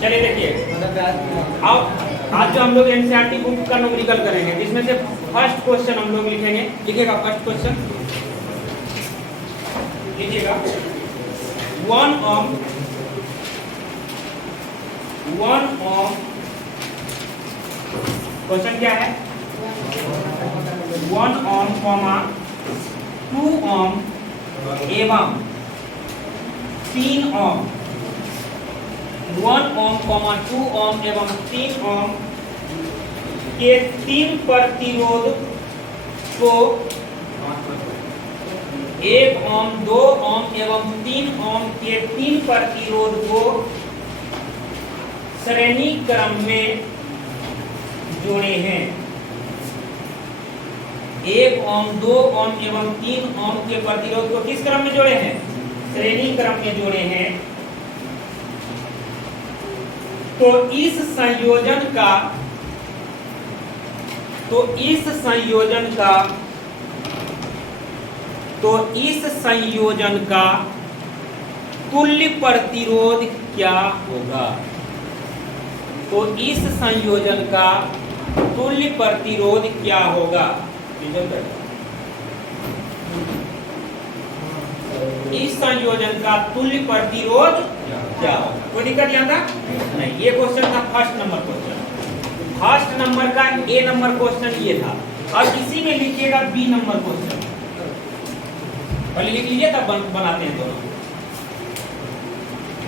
चलिए देखिए, आज जो हम लोग एनसीईआरटी बुक का न्यूमेरिकल करेंगे, जिसमें से फर्स्ट क्वेश्चन हम लोग लिखेंगे। लिखिएगा फर्स्ट क्वेश्चन, लिखिएगा 1 ohm क्वेश्चन क्या है? 1 ohm, 2 ohm एवं 3 ohm, 1 ohm, 2 ohm एवं 3 ohm के 3 प्रतिरोध को 1 ohm, 2 ohm एवं 3 ohm के 3 प्रतिरोध को श्रेणी क्रम में जोड़े हैं। 1 ohm, 2 ohm एवं 3 ohm के प्रतिरोध को किस क्रम में जोड़े हैं? श्रेणी क्रम में जोड़े हैं। तो इस संयोजन का तुल्य प्रतिरोध क्या होगा? तो इस संयोजन का तुल्य प्रतिरोध क्या होगा? इस संयोजन का तुल्य प्रतिरोध क्या होगा? कोई दिक्कत यहाँ था? नहीं। ये क्वेश्चन था first number question. First number का ए नंबर क्वेश्चन ये था। अब इसी में लिखिएगा बी नंबर क्वेश्चन। पहले लिख लीजिए तब बनाते हैं दोनों।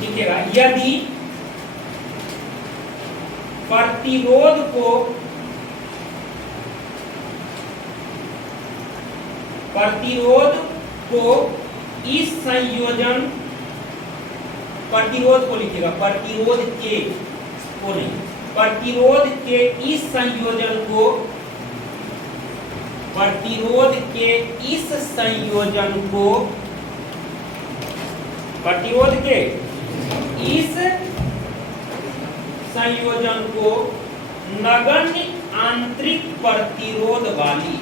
लिखिएगा, यदि प्रतिरोध को इस संयोजन, प्रतिरोध को लिखिएगा, प्रतिरोध के को नहीं, प्रतिरोध के इस संयोजन को, प्रतिरोध के इस संयोजन को, प्रतिरोध के इस संयोजन को नगण्य आंतरिक प्रतिरोध वाली,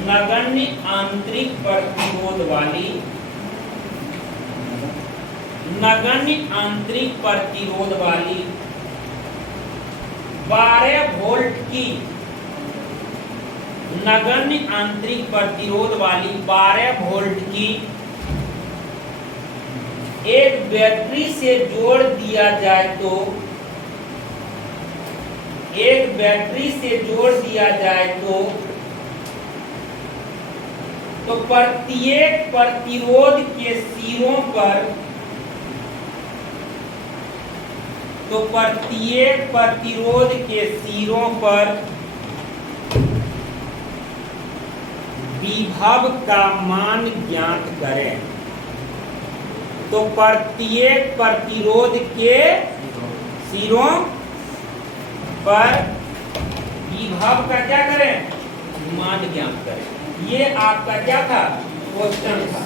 नगण्य आंतरिक प्रतिरोध वाली, नगण्य आंतरिक प्रतिरोध वाली 12 वोल्ट की, नगण्य आंतरिक प्रतिरोध वाली 12 वोल्ट की एक बैटरी से जोड़ दिया जाए तो, एक बैटरी से जोड़ दिया जाए तो प्रत्येक प्रतिरोध के सिरों पर, तो प्रत्येक प्रतिरोध के सिरों पर विभव का मान ज्ञात करें। तो प्रत्येक प्रतिरोध के सिरों पर विभव का क्या करें? मान ज्ञात करें। ये आपका क्या था? क्वेश्चन था।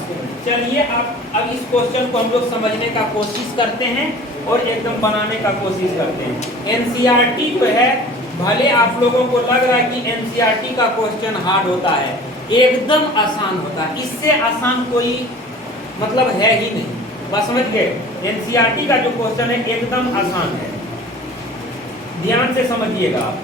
चलिए अब इस क्वेश्चन को हम लोग समझने का कोशिश करते हैं और एकदम बनाने का कोशिश करते हैं। एनसीईआरटी तो है, भले आप लोगों को लग रहा है कि एनसीईआरटी का क्वेश्चन हार्ड होता है, एकदम आसान होता है। इससे आसान कोई मतलब है ही नहीं। बस समझ गए? एनसीईआरटी का जो क्वेश्चन है एकदम आसान है। ध्यान से समझिएगा आप।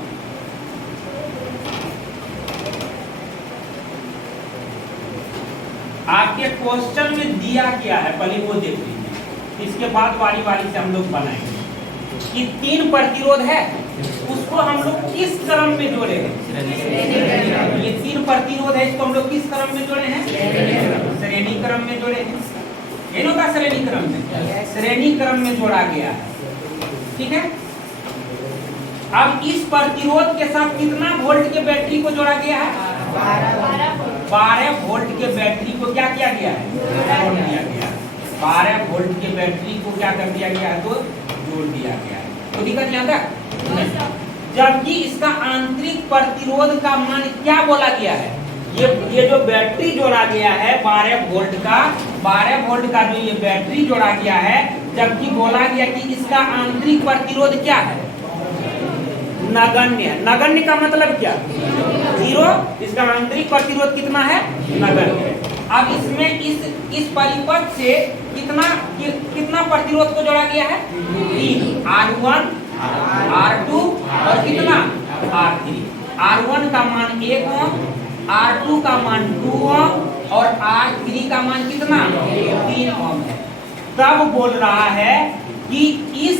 आपके क्वेश्चन में दिया क्या है पहले वो देख लीजिए, इसके बाद वाली वाली से हम लोग बनाएंगे कि 3 प्रतिरोध है, उसको हम लोग किस क्रम में जोड़े हैं? ये 3 प्रतिरोध है, इसको हम लोग किस क्रम में जोड़े हैं? श्रेणी क्रम में जोड़े हैं। इन्हों का श्रेणी क्रम में, श्रेणी क्रम में जोड़ा गया है। ठीक है। अब इस प्रतिरोध के साथ कितना वोल्ट के बैटरी को जोड़ा गया है? 12 वोल्ट के बैटरी को क्या किया गया है? जोड़ दिया गया है। 12 वोल्ट के बैटरी को क्या कर दिया गया है? तो जोड़ दिया गया है। तो दिक्कत यहाँ तक? जबकि इसका आंतरिक प्रतिरोध का मान क्या बोला गया है? ये जो बैटरी जोड़ा गया है 12 वोल्ट का, 12 वोल्ट का जो ये बैटरी जोड़ा गया है, जबकि बोला गया कि इसका आंतरिक प्रतिरोध क्या है? नगण्य। नगण्य का मतलब क्या? 0। इसका आंतरिक प्रतिरोध कितना है? नगण्य। अब इसमें इस परिपथ से कितना प्रतिरोध को जोड़ा गया है? 3, R1 R2 और कितना R3। R1 का मान 1 ओम, R2 का मान 2 ओम और R3 का मान कितना? 3 ओम है। तब बोल रहा है कि इस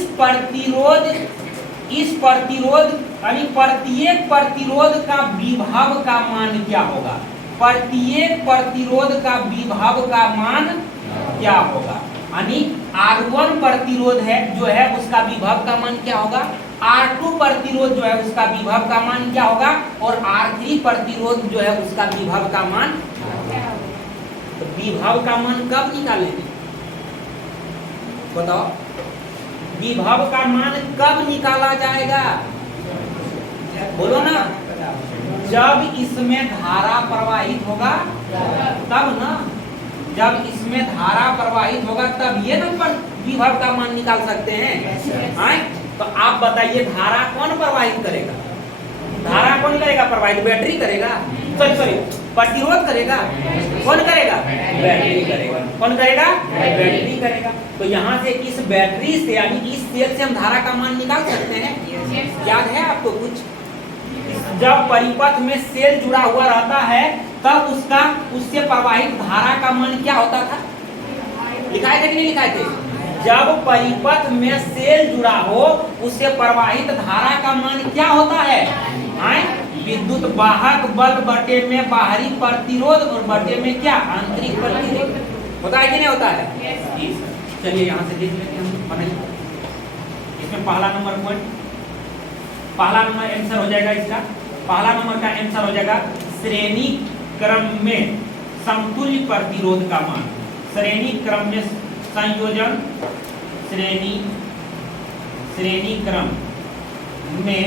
प्रतिरोध यानी प्रत्येक प्रतिरोध का विभव का मान क्या होगा? प्रत्येक प्रतिरोध का विभव का मान क्या होगा? यानी R1 प्रतिरोध है जो है उसका विभव का मान क्या होगा? R2 प्रतिरोध जो है उसका विभव का मान क्या होगा? और R3 प्रतिरोध जो है उसका विभव का मान क्या होगा? तो विभव का मान कब निकालेंगे बताओ? विभव का मान कब निकाला जाएगा? बोलो ना। जब इसमें धारा प्रवाहित होगा तब ना। जब इसमें धारा प्रवाहित होगा तब ये नंबर विभव का मान निकाल सकते हैं। आए? तो आप बताइए धारा कौन प्रवाहित करेगा? धारा कौन करेगा प्रवाहित? बैटरी करेगा? सॉरी प्रतिरोध करेगा? कौन करेगा? बैटरी करेगा। कौन करेगा? बैटरी करेगा। तो यहाँ से इस बैटरी से यानी इस सेल से हम धारा का मान निकाल सकते हैं। याद है आपको कुछ? जब परिपथ में सेल जुड़ा हुआ रहता है तब उससे प्रवाहित धारा का मान क्या होता था? लिखाए थे कि नहीं लिखाए थे? जब परिपथ में सेल जुड़ा हो उससे प्रवाहित धारा का मान क्या होता है? विद्युत वाहक बल बटे में बाहरी प्रतिरोध और बटे में क्या? आंतरिक प्रतिरोध होता है कि नहीं होता है? चलिए यहाँ से देख लेते हैं हम बनाइए। इसमें पहला नंबर पॉइंट, पहला नंबर आंसर हो जाएगा इसका। पहला नंबर का आंसर हो जाएगा श्रेणी क्रम में समतुल्य प्रतिरोध का मान। श्रेणी क्रम में संयोजन, श्रेणी क्रम में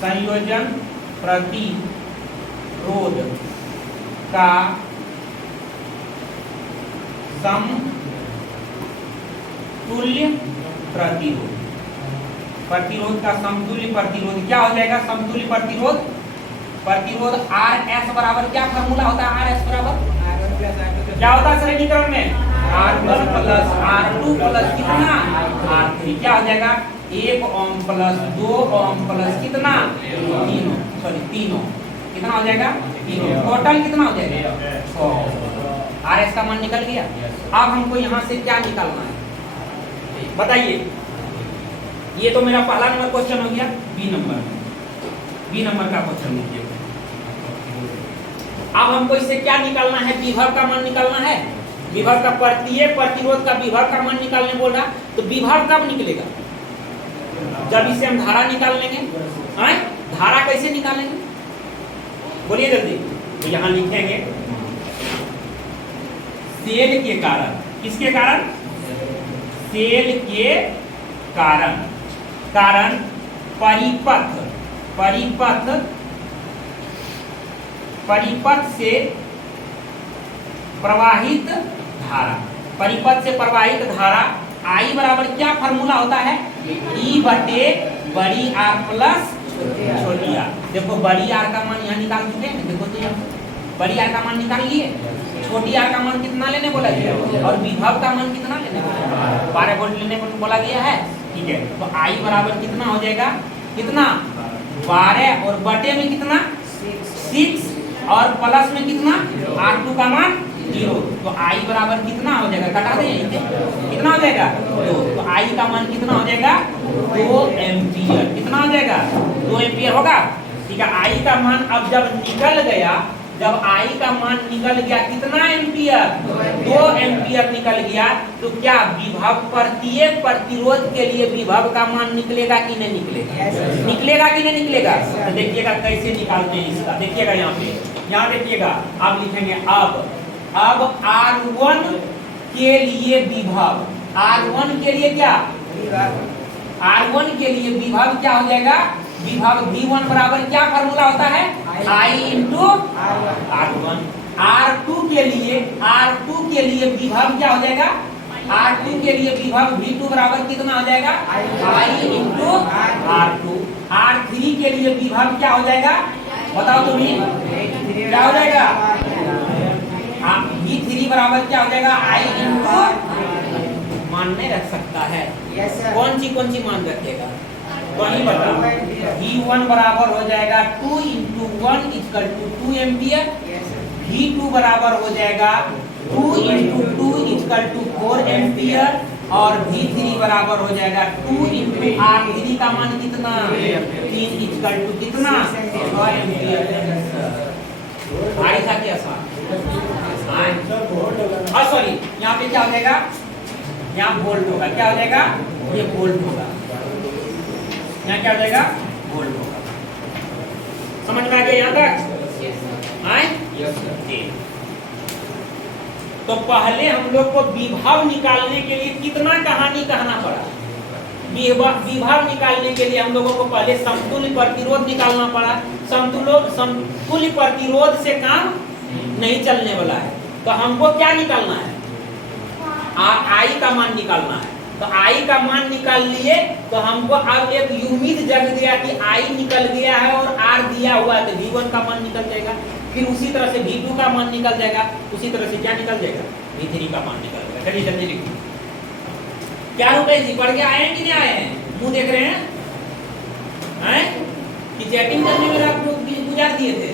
संयोजन प्रतिरोध का समतुल्य प्रतिरोध का समतुल्य प्रतिरोध क्या हो जाएगा? समतुल्य प्रतिरोध RS बराबर क्या फॉर्मूला होता है? RS बराबर क्या होता है श्रेणी क्रम में? R1 प्लस R2 प्लस कितना? R3 क्या हो जाएगा? 1 ओम प्लस 2 ओम प्लस कितना? 3 ओम। कितना हो जाएगा? 3 ओम। टोटल कितना हो जाएगा? 6। RS का मान निकल गया। अब हमको यहाँ से क्या निकालना है बताइए? ये तो मेरा पहला नंबर क्वेश्चन हो गया। बी नंबर का क्वेश्चन लिखिए। अब हमको इससे क्या निकालना है? विभव का मान निकालना है। विभव का प्रत्येक प्रतिरोध का विभव का मान निकालने बोल रहा। तो विभव कब निकलेगा? जब इसे हम धारा निकाल लेंगे। धारा कैसे निकालेंगे बोलिए जल्दी। तो यहाँ लिखेंगे सेल के कारण। किसके कारण? सेल के कारण परिपथ से प्रवाहित धारा। परिपथ से प्रवाहित धारा I बराबर क्या फॉर्मूला होता है? E बटे बड़ी R प्लस छोटी R। देखो बड़ी R का मान यहाँ निकाल चुके हैं। देखो तो यहाँ बड़ी R का मान निकाल लिए। छोटी R का मान कितना लेने बोला गया? और विभव का मान कितना लेने बोला? 12 वोल्ट लेने बोला गया है। ठीक है, तो I बराबर कितना हो जाएगा? कितना? 12 और बटे में कितना? 6 और प्लस में कितना? R2 का मान 0। तो I बराबर कितना हो जाएगा? कटा दें कितना हो जाएगा? 2। तो I का मान कितना हो जाएगा? 2 एम्पियर। कितना हो जाएगा? 2 एम्पियर होगा। ठीक है, I का मान अब जब निकल गया, जब I का मान निकल गया कितना एम्पियर? 2 एम्पियर निकल गया। तो क्या विभव प्रत्येक प्रतिरोध के लिए विभव का मान निकलेगा कि नहीं निकलेगा? निकलेगा कि नहीं निकलेगा? तो देखिएगा कैसे निकालते हैं इसका। देखिएगा यहाँ पे, यहाँ देखिएगा। आप लिखेंगे अब R1 के लिए विभव। R1 के लिए क्या? R1 के लिए विभव क्या हो जाएगा? विभव V1 बराबर क्या फॉर्मूला होता है? I into R1। R2 के लिए विभव क्या हो जाएगा? R2 के लिए विभव V2 बराबर कितना हो जाएगा? I into R2। R3 के लिए विभव क्या हो जाएगा बताओ तुम्हें? क्या हो जाएगा? V3 बराबर क्या हो जाएगा? I इंटू मान में रख सकता है। कौन सी मान रखेगा? वही बता। V1 बराबर हो जाएगा 2 into 1 equal to 2 ampere. V2 बराबर हो जाएगा 2 इंटू 2 इक्वल टू 4 एम्पियर। और V3 बराबर हो जाएगा 2 इंटू R3 का मान कितना? 3 इक्वल टू कितना? 6 एम्पियर। आई था क्या आसान? सॉरी, यहाँ पे क्या हो जाएगा? यहाँ वोल्ट होगा। क्या हो जाएगा? ये वोल्ट होगा। यहाँ क्या हो जाएगा? वोल्ट होगा। समझ में आ गया यहाँ तक? आए? तो पहले हम लोग को विभव निकालने के लिए कितना कहानी कहना पड़ा? विभव निकालने के लिए हम लोगों को पहले समतुल्य प्रतिरोध निकालना पड़ा। समतुल्य प्रतिरोध से काम नहीं चलने वाला है, तो हमको क्या निकालना है? आई का मान निकालना है। तो आई का मान निकाल लिए तो हमको अब एक उम्मीद जग गया कि आई निकल गया है और आर दिया हुआ है, तो V1 का मान निकल जाएगा। फिर उसी तरह से V2 का मान निकल जाएगा। उसी तरह से क्या निकल जाएगा? V3 का मान निकल जाएगा। चलिए जल्दी लिखिए। क्या रुपए जी पढ़ के आए हैं कि नहीं आए हैं? मुंह देख रहे हैं? कि चैटिंग करने में आप लोग गुजार दिए थे?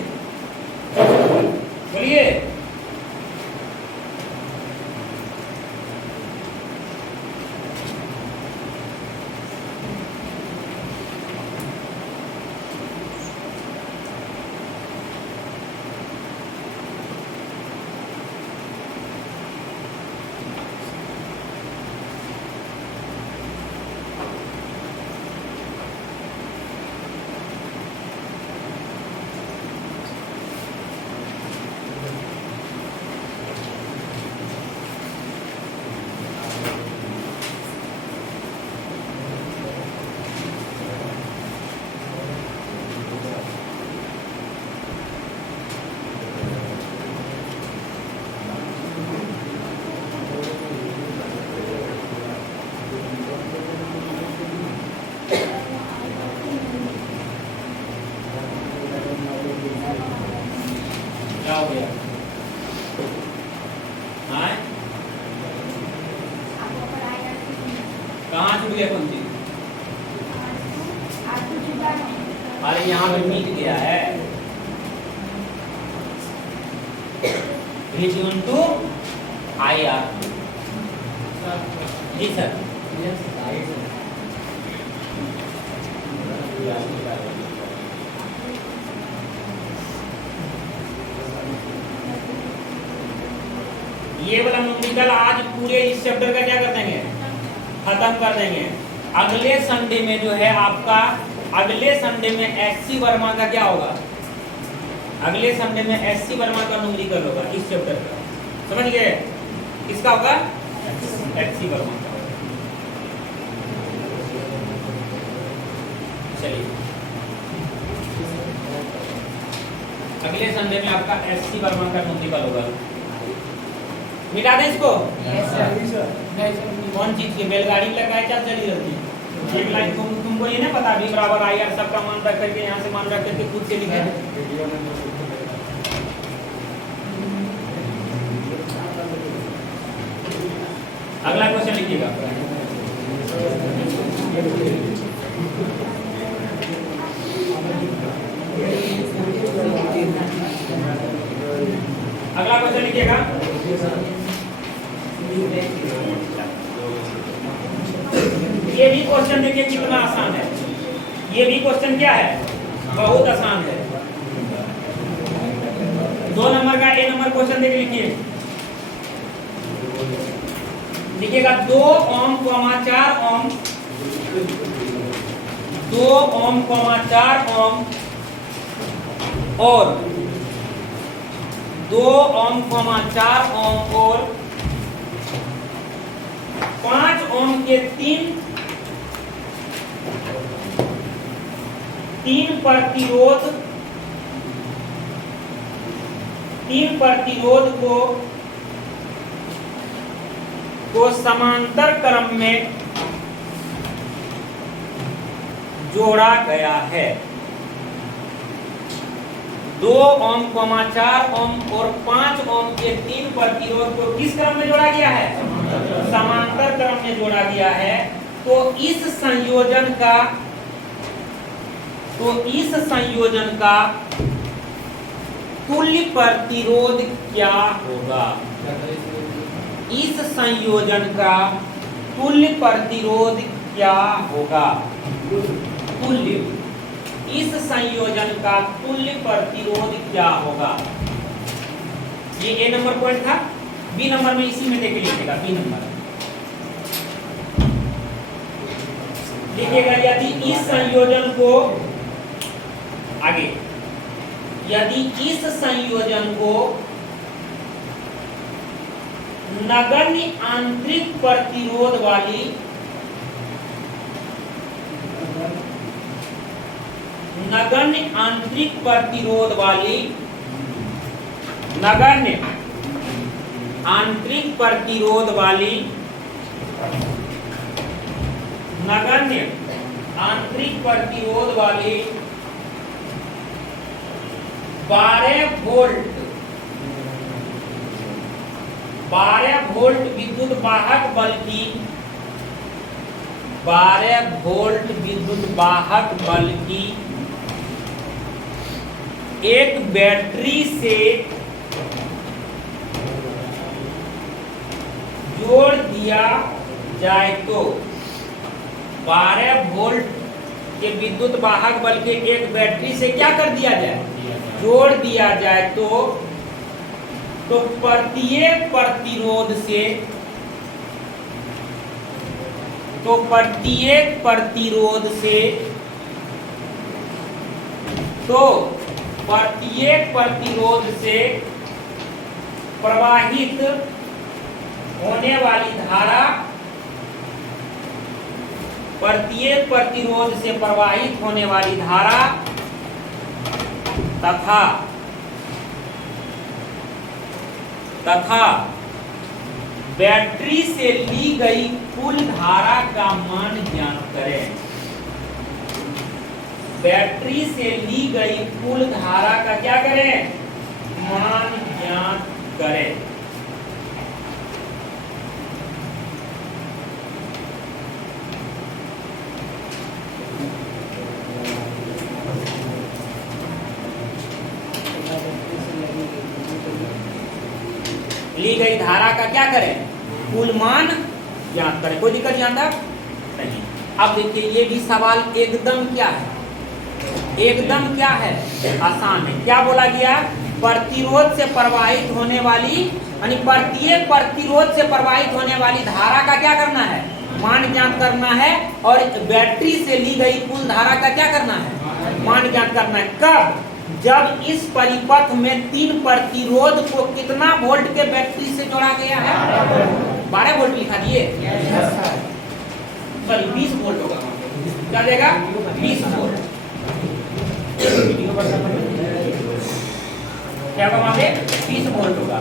बोलिए। क्या हो गया? कहाँ छूट गया? कौन चीज? अरे यहाँ पे मिट गया है। Return to IR। जी सर। ये वाला न्यूमेरिकल आज पूरे इस चैप्टर का क्या कर देंगे? खत्म कर देंगे। अगले संडे में जो है आपका, अगले संडे में SC वर्मा का क्या होगा? अगले संडे में SC वर्मा का न्यूमेरिकल होगा इस चैप्टर का। समझ गए? किसका होगा? SC वर्मा का। चलिए अगले संडे में आपका SC वर्मा का न्यूमेरिकल होगा। मिटा दें इसको? कौन चीज की? बैलगाड़ी लगाए क्या चली रहती? एक लाइन तुमको ये ना पता V बराबर IR सबका मान रख करके यहाँ से मान रख करके खुद से लिखे। अगला क्वेश्चन लिखिएगा। अगला क्वेश्चन लिखिएगा। ये भी क्वेश्चन देखिए कितना आसान है। ये भी क्वेश्चन क्या है? बहुत आसान है। 2 नंबर का A नंबर क्वेश्चन देख लिखिए। लिखिएगा 2 ओम, 4 ओम, 2 ओम, 4 ओम और 2 ओम, 4 ओम और 5 ओम के तीन प्रतिरोध को समांतर क्रम में जोड़ा गया है। 2 ओम, 4 ओम और 5 ओम के 3 प्रतिरोध को किस क्रम में जोड़ा गया है? समांतर क्रम में जोड़ा गया है। तो इस संयोजन का तुल्य प्रतिरोध क्या होगा? इस संयोजन का तुल्य प्रतिरोध क्या होगा? तुल्य, इस संयोजन का तुल्य प्रतिरोध क्या होगा? ये ए नंबर पॉइंट था। बी नंबर में इसी में देखे लिखिएगा। बी नंबर लिखिएगा, यदि इस संयोजन को आगे, यदि इस संयोजन को नगण्य आंतरिक प्रतिरोध वाली नगण्य आंतरिक प्रतिरोध वाली नगण्य आंतरिक प्रतिरोध वाली नगण्य आंतरिक प्रतिरोध वाली 12 वोल्ट विद्युत वाहक बल की 12 वोल्ट विद्युत वाहक बल की एक बैटरी से जोड़ दिया जाए तो 12 वोल्ट के विद्युत वाहक बल के एक बैटरी से क्या कर दिया जाए? जोड़ दिया जाए तो प्रत्येक प्रतिरोध से प्रवाहित होने वाली धारा, प्रत्येक प्रतिरोध से प्रवाहित होने वाली धारा तथा बैटरी से ली गई कुल धारा का मान ज्ञात करें। बैटरी से ली गई कुल धारा का क्या करें? मान ज्ञात करें। ली गई धारा का क्या करें? कुल मान ज्ञात करें। कोई दिक्कत यहाँ तक नहीं। अब देखिए, ये भी सवाल एकदम क्या है? एकदम क्या है? आसान है। क्या बोला गया? प्रतिरोध से प्रवाहित होने वाली, यानी प्रत्येक प्रतिरोध से प्रवाहित होने वाली धारा का क्या करना है? मान ज्ञात करना है। और बैटरी से ली गई कुल धारा का क्या करना है? मान ज्ञात करना है। कब? जब इस परिपथ में 3 प्रतिरोध को कितना वोल्ट के बैटरी से जोड़ा गया है? 12 वोल्ट लिखा दिए, सॉरी 20 वोल्ट होगा। क्या देगा? 20 वोल्ट। क्या होगा वहां पे? 20 वोल्ट होगा।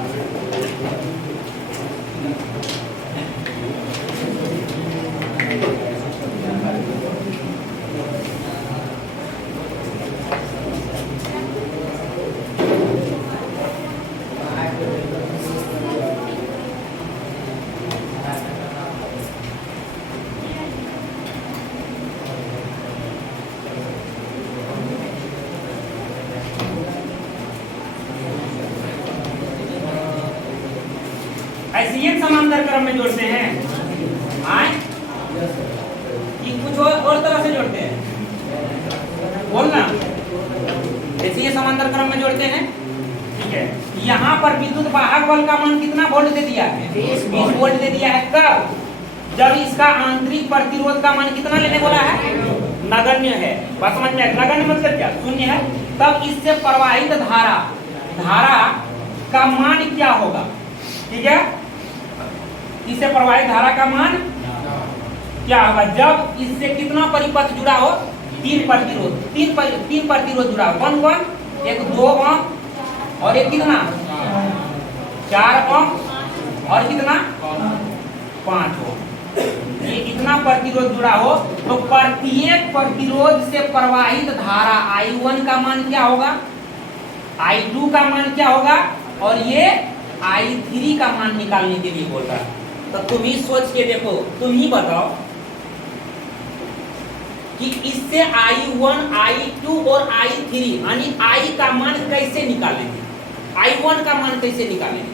ऐसे ही समांतर क्रम में जोड़ते हैं कि कुछ और तरह से जोड़ते हैं? बोलना। ऐसे ही समांतर क्रम में जोड़ते हैं। ठीक है, यहाँ पर विद्युत वाहक बल का मान कितना वोल्ट दे दिया है? 20 वोल्ट दे दिया है। कब? जब इसका आंतरिक प्रतिरोध का मान कितना लेने बोला है? नगण्य है। बात समझ में? नगण्य मतलब क्या? शून्य है। तब इससे प्रवाहित धारा का मान क्या होगा? ठीक है, इससे प्रवाहित धारा का मान क्या होगा? जब इससे कितना परिपथ जुड़ा हो? 3 प्रतिरोध। 3 प्रतिरोध जुड़ा हो। कौन कौन? एक 2 ओम और एक कितना? 4 ओम और कितना? 5 ओम। ये इतना प्रतिरोध जुड़ा हो तो प्रत्येक प्रतिरोध से प्रवाहित धारा I1 का मान क्या होगा? I2 का मान क्या होगा और ये I3 का मान निकालने के लिए बोल रहा है। तो तुम ही सोच के देखो, तुम ही बताओ कि इससे I1, I2 और I3 यानी I का मान कैसे निकालेंगे, I1 का मान कैसे निकालेंगे?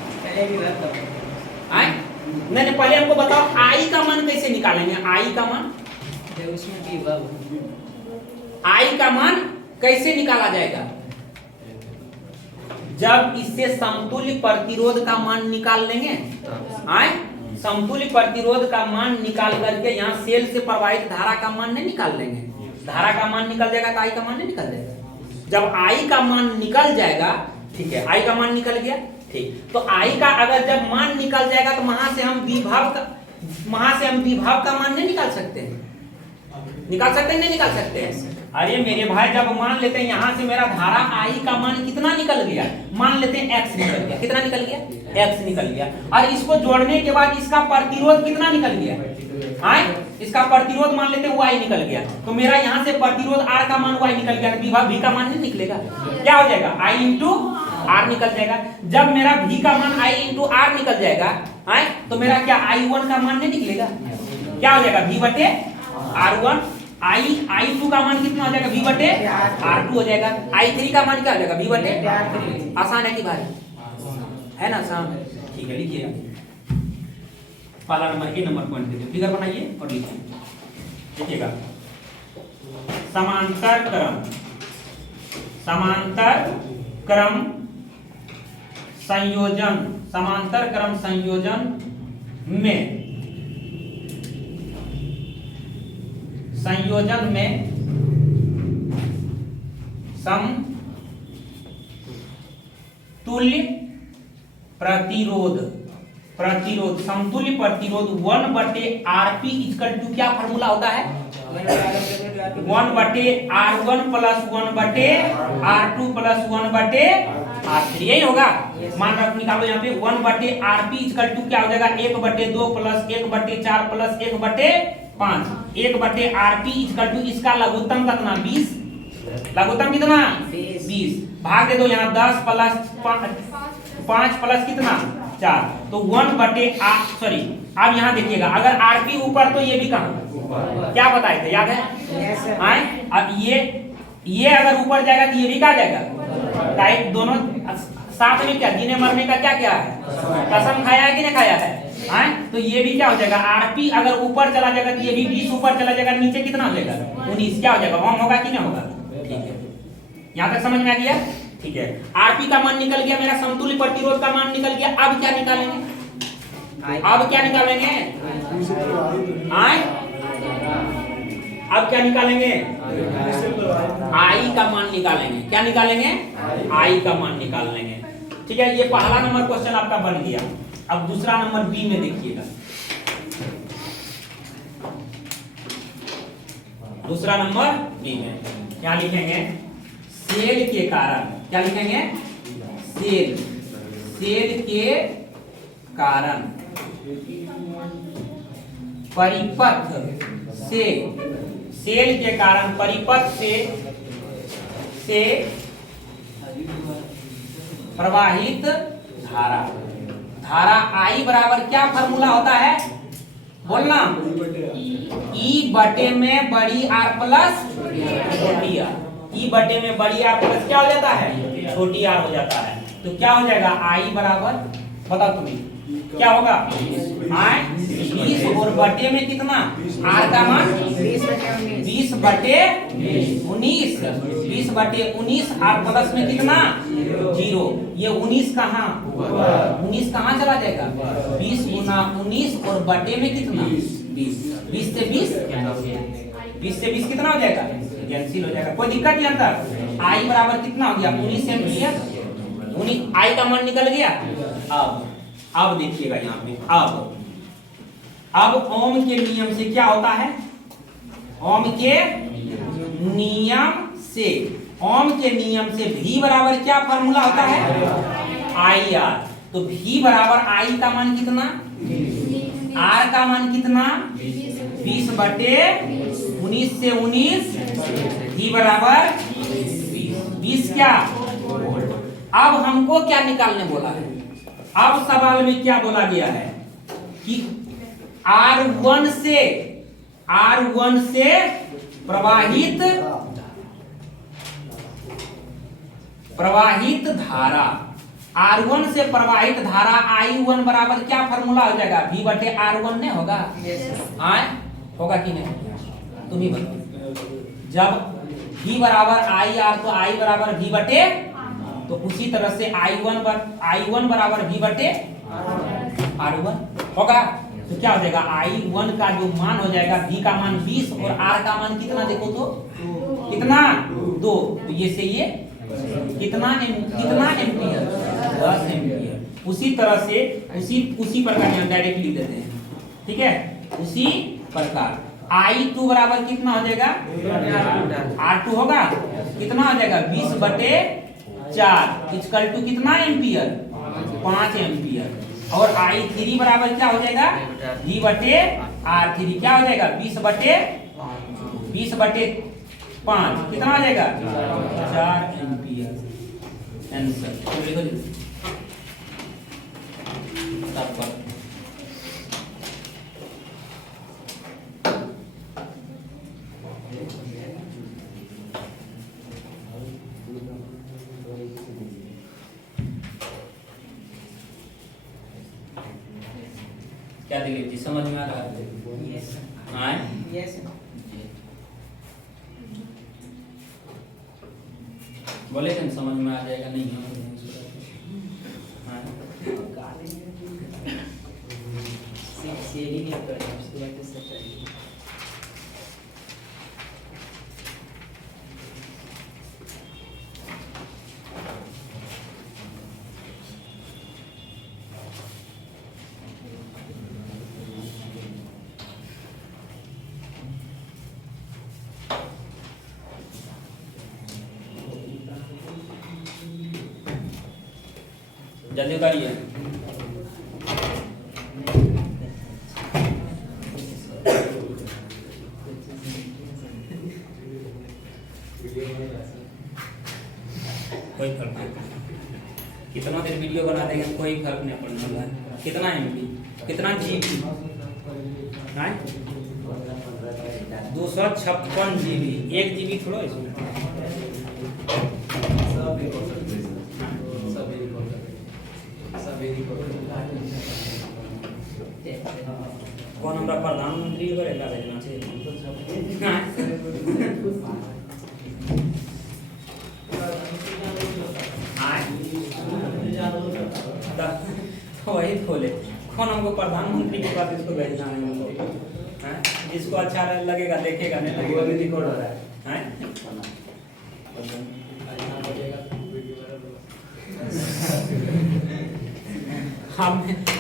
नहीं, पहले हमको बताओ I का मान कैसे निकालेंगे। I का मान, I का मान कैसे निकाला जाएगा? जब इससे समतुल्य प्रतिरोध का मान निकाल लेंगे, समतुल्य प्रतिरोध का मान निकाल करके यहाँ सेल से प्रवाहित धारा का मान नहीं निकाल लेंगे। धारा का मान निकल जाएगा तो I का मान नहीं निकल जाएगा। जब I का मान निकल जाएगा, ठीक है, I का मान निकल गया, ठीक, तो I का अगर जब मान निकल जाएगा तो वहां से हम विभव का मान नहीं निकाल सकते हैं। निकाल सकते हैं नहीं निकाल सकते हैं? अरे मेरे भाई, जब मान लेते हैं यहाँ से मेरा धारा I का मान कितना निकल गया, मान लेते हैं X निकल गया। कितना निकल गया? X निकल गया। और इसको जोड़ने के बाद इसका प्रतिरोध कितना निकल गया? इसका प्रतिरोध मान लेते हैं Y निकल गया। तो मेरा यहाँ से प्रतिरोध R का मान Y निकल गया, विभव V का मान नहीं निकलेगा। क्या हो जाएगा? I इंटू R निकल जाएगा। जब मेरा V का मान I इंटू R निकल जाएगा, तो मेरा क्या I1 का मान नहीं निकलेगा? क्या हो जाएगा? V बटे R1। I2 का मान कितना हो जाएगा? V बटे R2 हो जाएगा। I3 का मान क्या हो जाएगा? V बटे R3। आसान है कि भाई? है ना आसान? ठीक है, लिखिएगा। पहला नंबर ए नंबर पॉइंट देखिए, फिगर बनाइए और लिखिए। देखिएगा, समांतर क्रम संयोजन, समांतर क्रम संयोजन में समतुल्य प्रतिरोध समतुल्य प्रतिरोध 1/Rp इक्वल टू क्या फॉर्मूला होता है? 1/R1 plus 1/R2 plus 1/R3, यही होगा। मान रख निकालो यहाँ पे 1/Rp इक्वल टू क्या हो जाएगा? 1/2 plus 1/4 plus 1/5। 1/Rp equal to इसका लघुत्तम कितना? 20। लघुत्तम कितना? 20। भाग दे दो यहाँ 10 प्लस 5 प्लस कितना? 4। तो 1/R, सॉरी, अब यहाँ देखिएगा, अगर Rp ऊपर तो ये भी कहाँ? क्या बताए थे, याद है? अब ये अगर ऊपर जाएगा तो ये भी कहाँ जाएगा? टाइप दोनों साथ में क्या जीने मरने का क्या क्या है? कसम खाया है कि नहीं खाया है? तो ये भी क्या हो जाएगा? Rp अगर ऊपर चला जाएगा तो ये भी 20 ऊपर चला जाएगा, नीचे कितना हो जाएगा? 19। क्या हो जाएगा? ओम होगा कि नहीं होगा? ठीक है, यहाँ तक समझ में आ गया? ठीक है, Rp का मान निकल गया, मेरा समतुल्य प्रतिरोध का मान निकल गया। अब क्या निकालेंगे? अब क्या निकालेंगे? अब क्या निकालेंगे? I का मान निकालेंगे। क्या निकालेंगे? I का मान निकाल लेंगे। ठीक है, ये पहला नंबर क्वेश्चन आपका बन गया। अब दूसरा नंबर बी में देखिएगा। दूसरा नंबर बी में क्या लिखेंगे? सेल के कारण, क्या लिखेंगे? सेल के कारण परिपथ से, सेल के कारण परिपथ से प्रवाहित धारा I बराबर क्या फॉर्मूला होता है? बोलना, E बटे में बड़ी R प्लस छोटी R। E बटे में बड़ी R प्लस क्या हो जाता है? छोटी R हो जाता है। तो क्या हो जाएगा? I बराबर, बताओ तुम्हें क्या होगा? 20 और बटे में कितना? R का मान 20 बटे 19। 20 बटे 19 R प्लस में कितना? 0। ये 19 कहाँ? 19 कहाँ चला जाएगा? 20 गुना 19 और बटे में कितना? 20। 20 से 20 कितना हो जाएगा? कैंसिल हो जाएगा। कोई दिक्कत नहीं आता। I बराबर कितना हो गया? 19 एम्पियर। 19 I का मान निकल गया। अब देखिएगा यहाँ पे, अब ओम के नियम से क्या होता है? ओम के नियम से V बराबर क्या फॉर्मूला होता है? IR। तो V बराबर I का मान कितना? R का मान कितना? 20 बटे 19 से 19, V बराबर 20 क्या? अब हमको क्या निकालने बोला है? अब सवाल में क्या बोला गया है कि R1 से प्रवाहित धारा, R1 से प्रवाहित धारा I1 बराबर क्या फॉर्मूला हो जाएगा? V बटे R1 नहीं होगा? होगा कि नहीं? तुम ही बताओ। जब V बराबर IR तो I बराबर V बटे, तो उसी तरह से I1 बराबर V बटे R1 होगा। तो क्या हो जाएगा? I1 का जो मान हो जाएगा, V का मान 20 और R का मान कितना देखो तो, कितना 2, तो ये से ये कितना एम्पियर? 10 एम्पियर। उसी तरह से उसी प्रकार हम डायरेक्ट लिख देते हैं, ठीक है? उसी प्रकार I2 बराबर कितना हो जाएगा? R2 होगा, कितना हो जाएगा? 20 बटे 4 इक्वल टू कितना एम्पियर? 5 एम्पियर। और I3 बराबर क्या हो जाएगा? V बटे R3 क्या हो जाएगा? 20 बटे 5 कितना हो जाएगा? 4 एम्पियर। आंसर तो लिखो जी। क्या दिलीप जी समझ में आ रहा है? यस। बोले थे समझ में आ जाएगा, नहीं है? जल्दी उतारिए। कोई फर्क नहीं, कितना देर वीडियो बना देंगे कोई फर्क नहीं पड़ने वाला है। कितना एमबी, कितना जीबी? 256 जीबी। 1 जीबी थोड़ा इसमें कौन हमरा प्रधानमंत्री करेगा भेजना चाहिए? तो वही बोले कौन हमको प्रधानमंत्री के पास इसको भेजना है हमको? जिसको अच्छा लगेगा देखेगा, नहीं लगेगा भी रिकॉर्ड हो रहा है। हम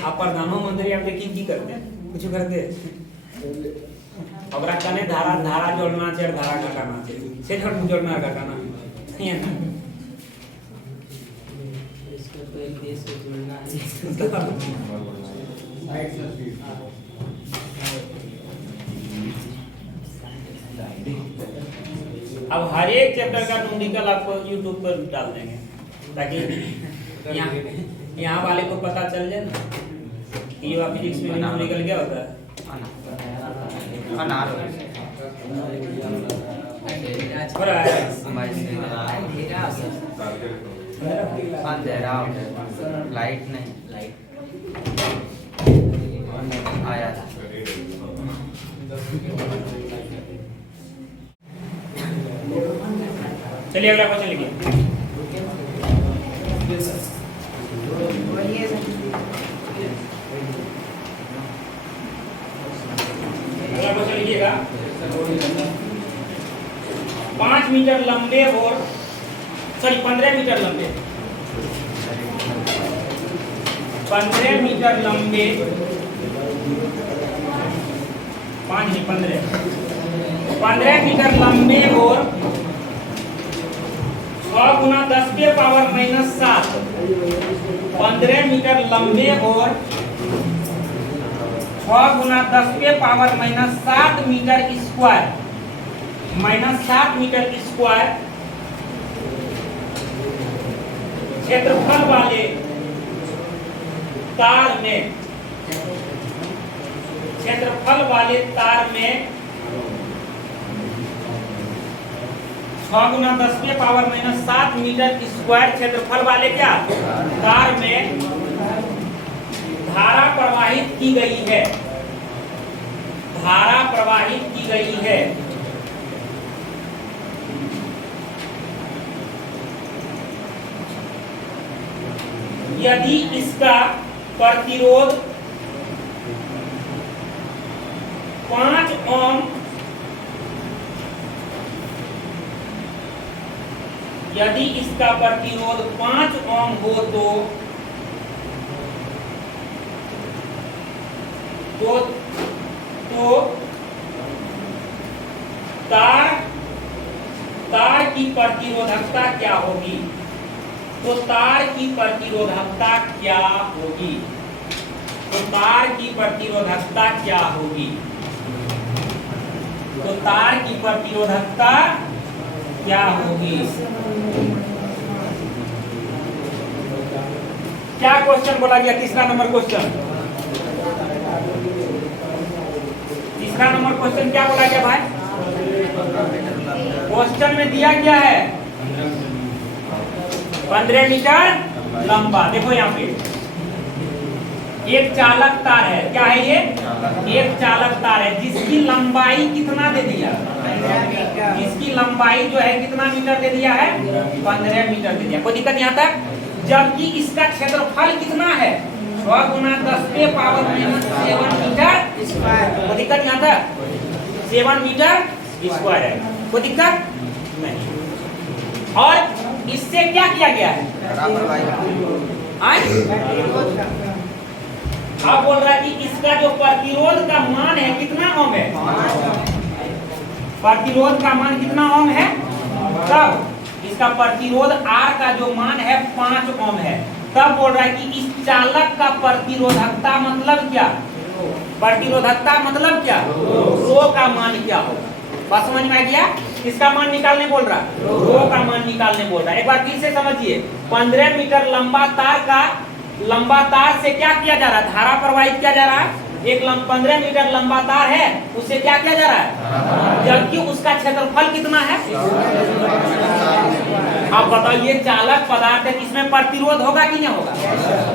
आप प्रधानमंत्री आप देखिए की करते हैं, कुछ करते अब कने धारा जोड़ना चाहिए, धारा घटाना चाहिए, से जोड़ना घटाना है ना? इसको तो एक देश को जोड़ना है। अब हर एक चैप्टर का न्यूमेरिकल आपको YouTube पर डाल देंगे ताकि यहाँ वाले को पता चल जाए ना कि ये फिजिक्स में न्यूमेरिकल क्या होता है। लाइट नहीं, लाइट आया था। चलिए अगला क्वेश्चन लिखिए। अगला क्वेश्चन लिखिएगा। 5 मीटर लंबे और 15 मीटर लंबे 15 मीटर लंबे 5 नहीं 15 मीटर लंबे और 6 गुना 10 के पावर -7 15 मीटर लंबे और 6 गुना 10 के power -7 metre square -7 metre square क्षेत्रफल वाले तार में 6 गुना 10⁻⁷ मीटर स्क्वायर क्षेत्रफल वाले क्या तार में धारा प्रवाहित की गई है। धारा प्रवाहित की गई है। यदि इसका प्रतिरोध 5 ओम यदि इसका प्रतिरोध 5 ओम हो तो तार की प्रतिरोधकता क्या होगी? तो तार की प्रतिरोधकता क्या होगी? तो तार की प्रतिरोधकता क्या होगी? तो तार की प्रतिरोधकता क्या होगी? क्या क्वेश्चन बोला गया? तीसरा नंबर क्वेश्चन। तीसरा नंबर क्वेश्चन क्या बोला गया भाई? क्वेश्चन में दिया क्या है? 15 मीटर लंबा। देखो यहाँ पे एक चालक तार है। क्या है ये? एक चालक तार है जिसकी लंबाई कितना दे दिया? इसकी लंबाई जो है कितना मीटर दे दिया है? 15 मीटर दे दिया। कोई दिक्कत यहाँ तक? जबकि इसका क्षेत्रफल कितना है? 6 गुना 10⁻⁷ मीटर स्क्वायर। कोई दिक्कत यहाँ तक? 7 मीटर स्क्वायर है। कोई दिक्कत नहीं। और इससे क्या किया गया है? अब बोल रहा है कि इसका जो प्रतिरोध का मान है कितना ओम है? प्रतिरोध का मान कितना ओम है? तब इसका प्रतिरोध R का जो मान है 5 ओम है। तब बोल रहा है कि इस चालक का प्रतिरोधकता मतलब क्या? प्रतिरोधकता मतलब क्या? रो का मान क्या होगा? बात समझ में आ गया? इसका मान निकालने बोल रहा, रो का मान निकालने बोल रहा है। एक बार फिर से समझिए। 15 मीटर लंबा तार से क्या किया जा रहा है? धारा प्रवाहित किया जा रहा है। एक 15 मीटर लंबा तार है, उससे क्या किया जा रहा है? जबकि उसका क्षेत्रफल कितना है? आप बताइए चालक पदार्थ है, इसमें प्रतिरोध होगा कि नहीं होगा?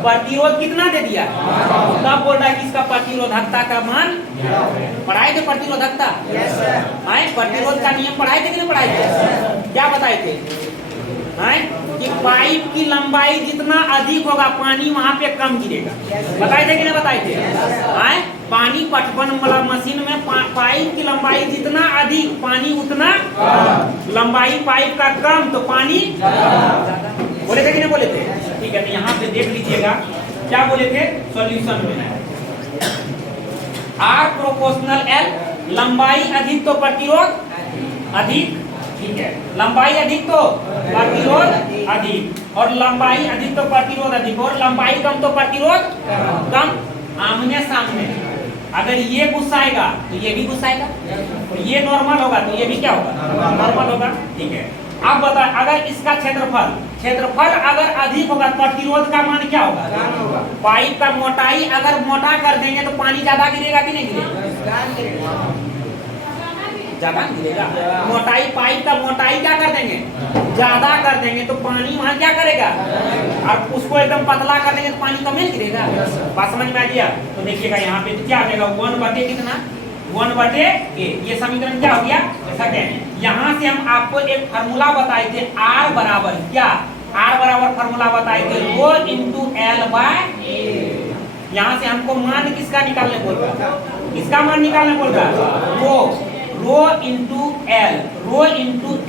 प्रतिरोध कितना दे दिया? तब बोल रहा है कि इसका प्रतिरोधकता का मान पढ़ाए थे। प्रतिरोधकता प्रतिरोध का नियम पढ़ाए थे कि नहीं पढ़ाए थे? क्या बताए थे? कि पाइप की लंबाई जितना अधिक होगा पानी वहां पे कम गिरेगा। बताए थे कि नहीं बताए थे? पानी पटवन वाला मशीन में पाइप की लंबाई जितना अधिक पानी उतना लंबाई पाइप का कम तो पानी बोले थे कि नहीं बोले थे? ठीक है, तो यहाँ पे देख लीजिएगा क्या बोले थे सॉल्यूशन में। R प्रोपोर्शनल L, लंबाई अधिक तो प्रतिरोध अधिक। ठीक है, लंबाई अधिक तो प्रतिरोध अधिक, और लंबाई अधिक तो प्रतिरोध अधिक, और लंबाई कम तो प्रतिरोध कम। आमने सामने अगर ये गुस्साएगा तो ये भी गुस्साएगा, और ये नॉर्मल होगा तो ये भी क्या होगा? नॉर्मल होगा। ठीक है, अब बता, अगर इसका क्षेत्रफल अगर अधिक होगा प्रतिरोध का मान क्या होगा? पाइप का मोटाई अगर मोटा कर देंगे तो पानी ज्यादा गिरेगा कि नहीं गिरेगा? ज्यादा गिरेगा। मोटाई पाइप का मोटाई क्या कर देंगे? ज्यादा कर देंगे तो पानी वहां क्या करेगा? और उसको एकदम पतला कर देंगे तो पानी कम नहीं गिरेगा। बात समझ में आ गया? तो देखिएगा यहाँ पे तो क्या हो जाएगा? 1/a कितना? 1/a। ये समीकरण क्या हो गया? यहाँ से हम आपको एक फार्मूला बताए थे R बराबर क्या? R बराबर फार्मूला बताए थे रो इंटू L/A। यहाँ से हमको मान किसका निकालने बोल रहा? इसका मान निकालने बोल रहा। रो इंटू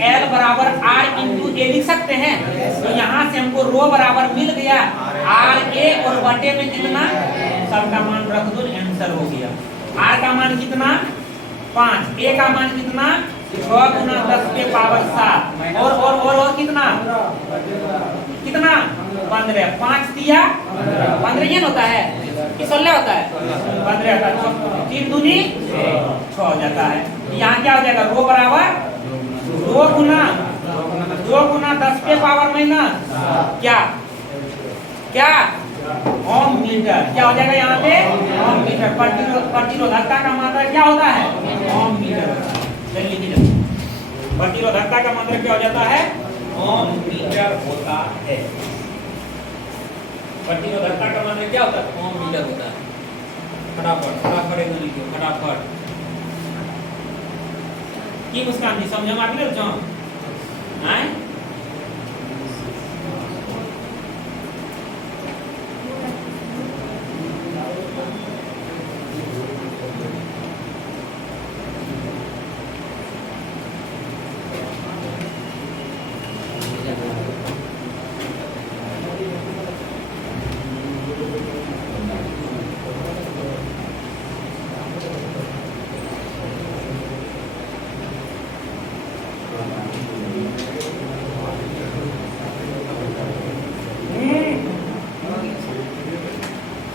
L बराबर R इंटू A लिख सकते हैं। तो यहाँ से हमको रो बराबर मिल गया RA, और बटे में कितना? सबका मान रख दो, आंसर हो गया। R का मान कितना? 5। A का मान कितना? 6 गुना 10⁻⁷ और कितना? 15। 5 दिया 15 ये होता है कि 16 होता है? 15 होता है। 3 दूनी 6 हो जाता है। यहाँ क्या हो जाएगा? रो बराबर 2 गुना 10⁻⁻ क्या क्या ओम मीटर। क्या हो जाएगा यहाँ पे ओम मीटर। प्रतिरोधकता का मात्रा क्या होता है ओम मीटर होता है। चलिए लिखिए जल्दी। प्रतिरोधकता का मात्रा क्या हो जाता है ओम मीटर होता है। प्रतिरोधकता का मात्रा क्या होता है ओम मीटर होता है। फटाफट फटाफट एकदम लिखिए फटाफट। की मुस्कान जी समझ में आ गई जो हैं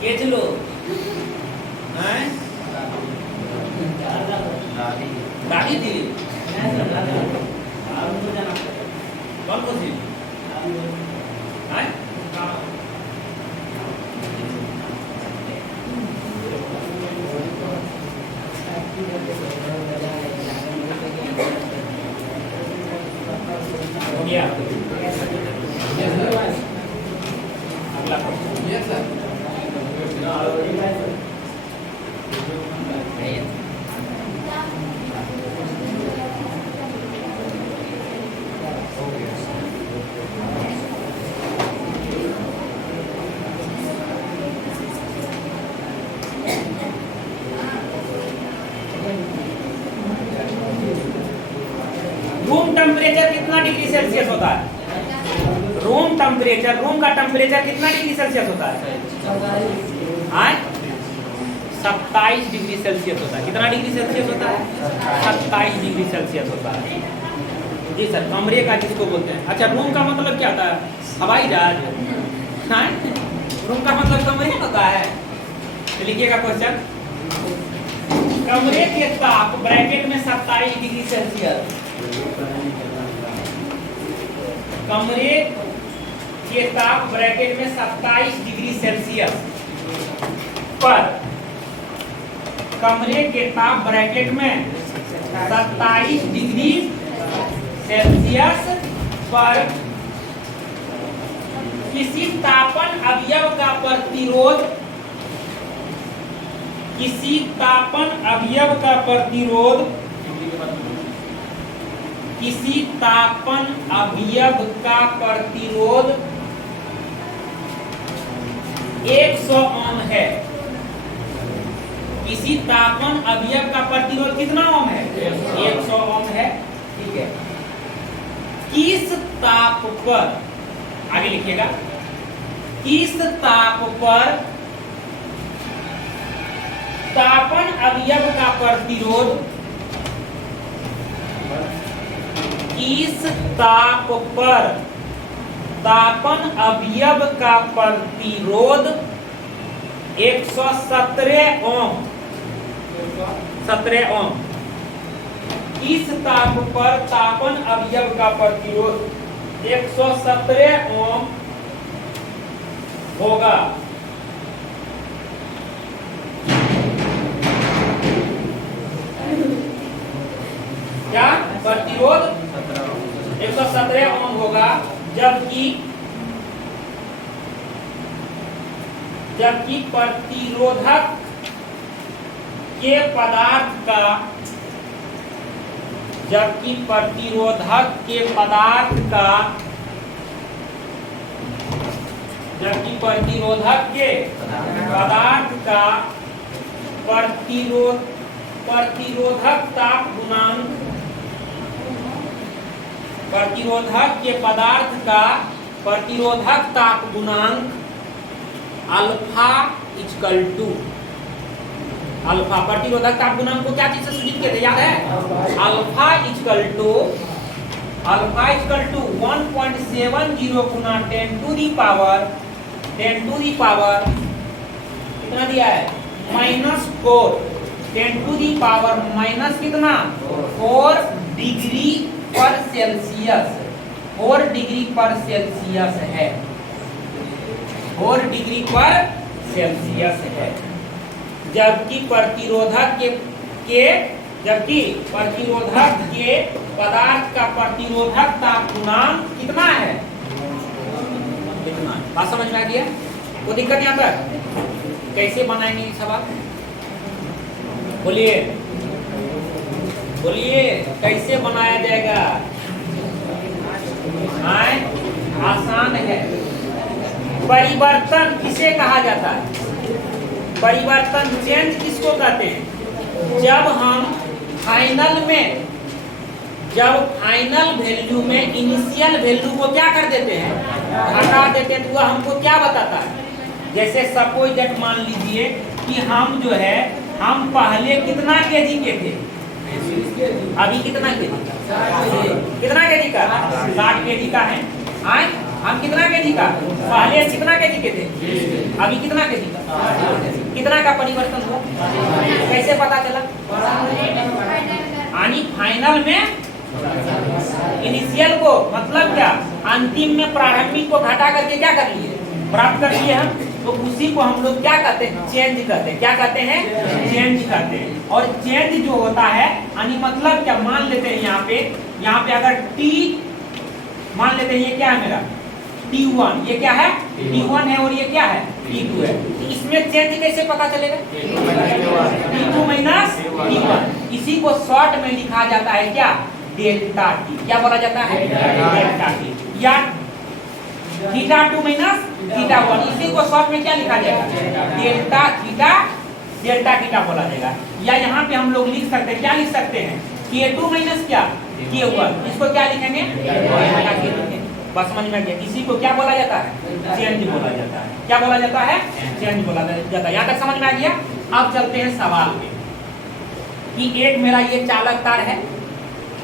ये चलो हैं दादी थी कौन कौन सी हैं हो गया अगला क्वेश्चन रूम टेम्परेचर कितना डिग्री सेल्सियस होता है रूम टेम्परेचर रूम का टेम्परेचर कितना डिग्री सेल्सियस होता है 27 डिग्री सेल्सियस होता है। कितना डिग्री सेल्सियस होता है 27 डिग्री सेल्सियस होता है। जी सर कमरे का जिसको बोलते हैं। अच्छा रूम का मतलब क्या होता है हवाई जहाज रूम का मतलब कमरे होता है। तो लिखिएगा क्वेश्चन कमरे के ताप ब्रैकेट में 27 डिग्री सेल्सियस कमरे के ताप ब्रैकेट में 27 डिग्री सेल्सियस पर कमरे के ताप ब्रैकेट में 27 डिग्री सेल्सियस पर किसी तापन अवयव का प्रतिरोध किसी तापन अवयव का प्रतिरोध किसी तापन अवयव का प्रतिरोध 100 ओम है। किसी तापन अवयव का प्रतिरोध कितना ओम है 100 ओम है। ठीक है किस ताप पर आगे लिखिएगा किस ताप पर तापन अवयव का प्रतिरोध किस ताप पर तापन अवयव का प्रतिरोध 117 ओम 17 ओम किस ताप पर तापन अवयव का प्रतिरोध 117 ओम होगा। क्या प्रतिरोध 117 ओम होगा जबकि प्रतिरोधक के पदार्थ का जबकि प्रतिरोधक के पदार्थ का जबकि प्रतिरोधक के पदार्थ का प्रतिरोधक ताप गुणांक प्रतिरोधक के पदार्थ का प्रतिरोधक ताप गुणांक अल्फा इक्वल टू अल्फा प्रतिरोधक ताप गुणांक को क्या चीज से सूचित किया था याद है अल्फा इक्वल टू 1.70 गुना 10 टू दी पावर कितना दिया है -4 10 टू दी पावर माइनस कितना 4 डिग्री पर सेल्सियस 4 डिग्री पर सेल्सियस है। 4 डिग्री पर सेल्सियस है। जबकि प्रतिरोधक के पदार्थ का प्रतिरोधक तापमान कितना है? कितना? बात समझ में आ गया? कोई दिक्कत यहाँ पर? कैसे बनाएंगे ये सवाल? बोलिए बोलिए, कैसे बनाया जाएगा? आसान है। परिवर्तन किसे कहा जाता है? परिवर्तन, चेंज किसको कहते हैं? जब फाइनल वैल्यू में इनिशियल वैल्यू को क्या कर देते हैं? हटा देते हैं। तो वह हमको क्या बताता है? जैसे सपोज दैट मान लीजिए कि हम जो है, हम पहले कितना केजी के थे, अभी कितना केजी? कितना केजी का? 60 केजी का है। हम कितना केजी का? पहले कितना केजी के थे, अभी कितना केजी का? कितना का परिवर्तन हुआ? कैसे पता चला? यानी फाइनल में इनिशियल को, मतलब क्या, अंतिम में प्रारंभिक को घटा करके क्या कर लिए? प्राप्त कर लिए हम। तो उसी को हम लोग क्या कहते हैं? चेंज कहते हैं। क्या कहते हैं? चेंज कहते हैं। और चेंज जो होता है, यानी मतलब क्या, मान लेते हैं यहाँ पे अगर T मान लेते हैं, ये क्या है मेरा? T1, ये क्या है? T1 है, और ये क्या है? T2 है। तो इसमें चेंज कैसे पता चलेगा? T2 minus T1। इसी को शॉर्ट में लिखा जाता है क्या? Delta T। क्या बोला जाता है? Delta T। या θ2 माइनस θ1, इसी को शॉर्ट में क्या लिखा जाएगा? डेल्टा थीटा बोला जाएगा। या यहाँ पे हम लोग लिख सकते हैं, क्या लिख सकते हैं? K2 माइनस क्या? K1। इसको क्या लिखेंगे? डेल्टा K लिखेंगे। बस समझ में गया? इसी को क्या बोला जाता है? चेंज बोला जाता है। क्या बोला जाता है? चेंज बोला जाता है। यहाँ तक समझ में आ गया? अब चलते हैं सवाल में कि एक मेरा ये चालक तार है,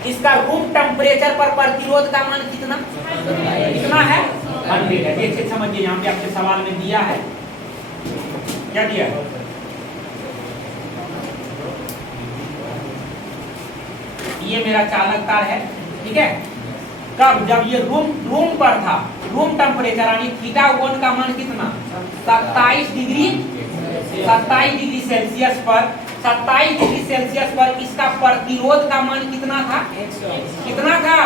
इसका रूम टेम्परेचर पर प्रतिरोध का मान कितना है? 100 है। एक चीज समझिए, यहाँ पे आपके सवाल में दिया है, क्या दिया है? ये मेरा चालक तार है, ठीक है। कब? जब ये रूम पर था, रूम टेम्परेचर यानी θ1 का मान कितना? 27 डिग्री सेल्सियस पर, 27 डिग्री सेल्सियस पर इसका प्रतिरोध का मान कितना था? कितना था?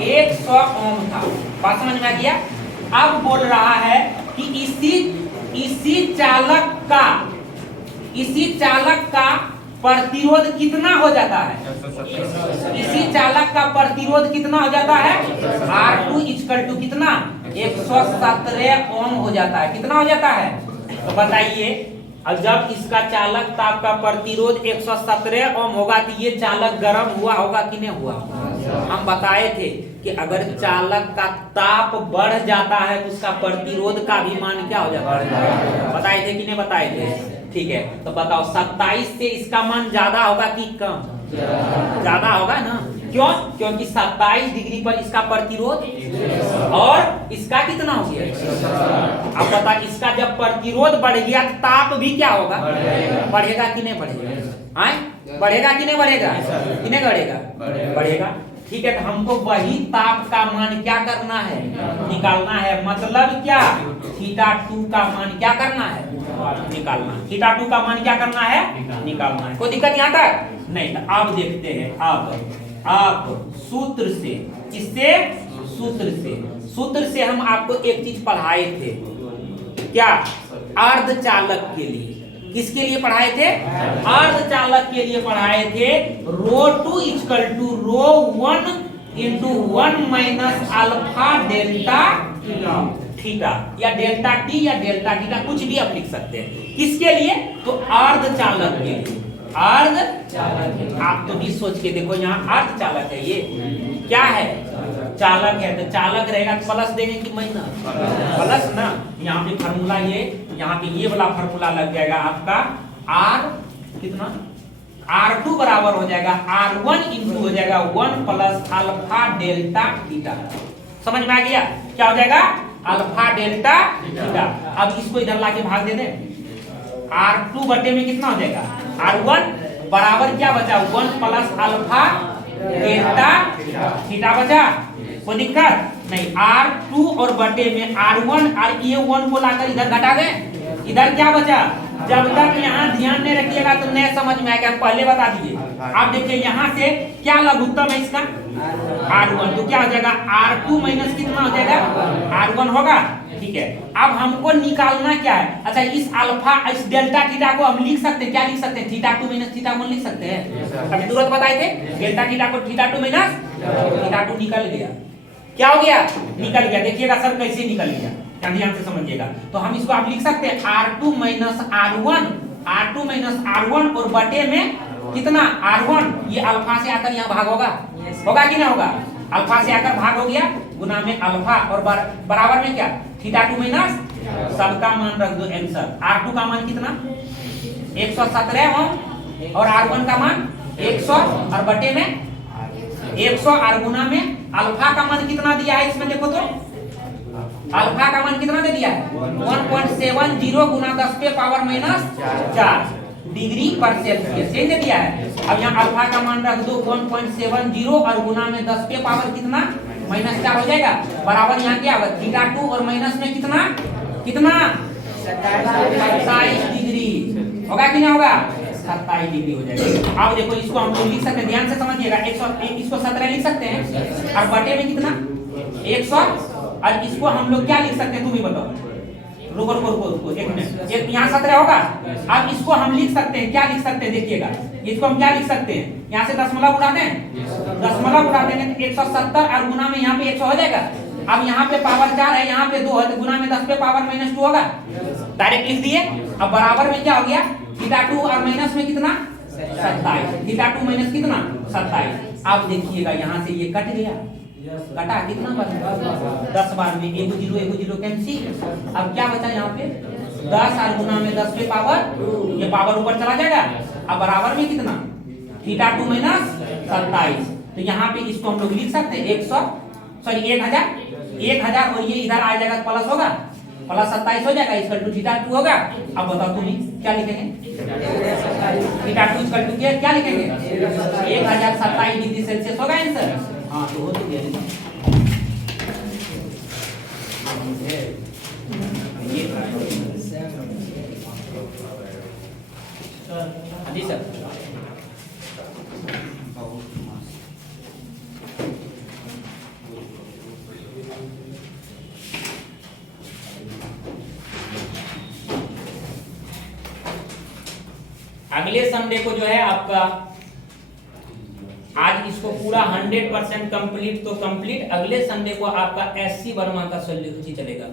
100 ओम था। बात समझ में आ गया? अब बोल रहा है कि इसी चालक का प्रतिरोध कितना हो जाता है? इसी चालक का प्रतिरोध कितना हो जाता है? R2 इक्वल टू कितना? 117 ओम हो जाता है। कितना हो जाता है? तो बताइए, अब जब इसका चालक ताप का प्रतिरोध 117 ओम होगा तो ये चालक गर्म हुआ होगा कि नहीं हुआ? हम बताए थे कि अगर चालक का ताप बढ़ जाता है तो उसका प्रतिरोध का भी मान क्या हो जाता है? बताए थे कि नहीं बताए थे? ठीक है, तो बताओ 27 से इसका मान ज्यादा होगा कि कम? ज्यादा होगा ना। क्यों? क्योंकि 27 डिग्री पर इसका प्रतिरोध, और इसका कितना हो गया? अब बता, इसका जब प्रतिरोध बढ़ गया तो ताप भी क्या होगा? बढ़ेगा कि नहीं बढ़ेगा? बढ़ेगा कि नहीं बढ़ेगा? कि नहीं बढ़ेगा? बढ़ेगा। ठीक है, तो हमको वही ताप का मान क्या करना है? निकालना है। मतलब क्या? θ2 का मान क्या करना है? निकालना। θ2 का मान क्या करना है? निकालना है। कोई दिक्कत यहाँ तक? नहीं। तो अब देखते हैं, अब सूत्र से, किससे? सूत्र से हम आपको एक चीज पढ़ाए थे, क्या? अर्धचालक के लिए। किसके लिए पढ़ाए थे? अर्धचालक के लिए पढ़ाए थे। ρ2 equal to ρ1 into 1 minus alpha delta theta, या डेल्टा टी या डेल्टा थीटा, कुछ भी आप लिख सकते हैं। किसके लिए? तो अर्धचालक के लिए। अर्धचालक, आप तो भी सोच के देखो, यहाँ अर्धचालक है, ये क्या है? चालक है। तो चालक रहेगा तो प्लस देंगे कि माइनस? प्लस ना। यहाँ पे फार्मूला यहाँ पे ये वाला फार्मूला लग जाएगा आपका। R कितना? R2 बराबर हो जाएगा R1 इंटू हो जाएगा 1 प्लस अल्फा डेल्टा थीटा। समझ में आ गया? क्या हो जाएगा? Alpha delta theta. अब इसको इधर लाके भाग दे दें। R2 बटे में कितना हो जाएगा? R1 बराबर क्या बचा? 1 प्लस अल्फा डेल्टा थीटा बचा। कोई दिक्कत? नहीं, R2 और बटे में R1 और ये 1 को लाकर इधर घटा दें, इधर क्या बचा? जब तक यहाँ ध्यान नहीं रखिएगा तो नहीं समझ में आएगा, पहले बता दीजिए। आप देखिए यहाँ से क्या लघुत्तम है इसका? R1, तो क्या हो जाएगा? R2 माइनस कितना हो जाएगा? R1 होगा। ठीक है, अब हमको निकालना क्या है? अच्छा, इस अल्फा, इस डेल्टा थीटा को हम लिख सकते हैं, क्या लिख सकते हैं? थीटा 2 माइनस थीटा 1 लिख सकते हैं। अभी तुरंत बताए थे, डेल्टा थीटा को थीटा 2 माइनस थीटा 2 निकल गया। क्या हो गया? निकल गया। देखिएगा सर कैसे निकल गया, ध्यान से समझिएगा। तो हम इसको आप लिख सकते हैं R2 minus R1, R2 minus R1 और बटे में कितना? R1, ये अल्फा से आकर यहाँ भाग होगा, होगा कि ना होगा? अल्फा से आकर भाग हो गया, गुना में अल्फा और बराबर में क्या? थीटा 2 माइनस, सबका मान रख दो आंसर। R2 का मान कितना? 117 ओम और R1 का मान 100 और बटे में 100 और गुना में अल्फा का मान कितना दिया है इसमें? देखो तो अल्फा का मान कितना दे दिया है? 1.70 गुना 10 पे पावर माइनस 4 डिग्री पर सेल्सियस, सही दे दिया है। अब यहाँ अल्फा का मान रख दो 1.70 और गुना में 10 पे पावर कितना? माइनस 4 हो जाएगा। बराबर यहाँ क्या होगा? थीटा 2 और माइनस में कितना? कितना? 27 डिग्री होगा कि नहीं होगा? 27 डिग्री हो जाएगा। अब देखो इसको हम लोग लिख सकते हैं, ध्यान से समझिएगा। 100 इसको 17 लिख सकते हैं और बटे में कितना? 100 और इसको हम लोग क्या लिख सकते हैं? तुम ही बताओ। रुको रुको रुको रुको एक मिनट, एक यहाँ 17 होगा। अब इसको हम लिख सकते हैं, क्या लिख सकते हैं? देखिएगा, इसको हम क्या लिख सकते हैं? यहाँ से दशमलव उड़ा दें, दशमलव उड़ा देंगे तो 170 और गुना में यहाँ पे 100 हो जाएगा। अब यहाँ पे पावर 4 है, यहाँ पे 2 है, तो गुना में 10 पे पावर माइनस 2 होगा, डायरेक्ट लिख दिए। अब बराबर में क्या हो गया? थीटा 2 और माइनस में कितना? 27। थीटा 2 माइनस कितना? 27। अब देखिएगा यहाँ से ये कट गया, कटा कितना बार? 10 बार में 1 0 कैंसिल। अब क्या बचा यहाँ पे? 10 और गुना में 10 पे पावर, ये पावर ऊपर चला जाएगा। अब बराबर में कितना? Theta 2 minus 27। तो यहाँ पे इसको हम लोग लिख सकते हैं 1000 और ये इधर आ जाएगा प्लस होगा, प्लस 27 हो जाएगा, इसका टू थीटा 2 होगा। अब बताओ तुम क्या लिखेंगे? थीटा 2 इसका टू क्या लिखेंगे? 1027 डिग्री सेल्सियस होगा आंसर। हाँ तो हो तो गया। जी सर। अगले संडे को जो है आपका, आज इसको पूरा 100% कंप्लीट तो कंप्लीट, अगले संडे को आपका SC वर्मा का सॉल्यूशन चलेगा।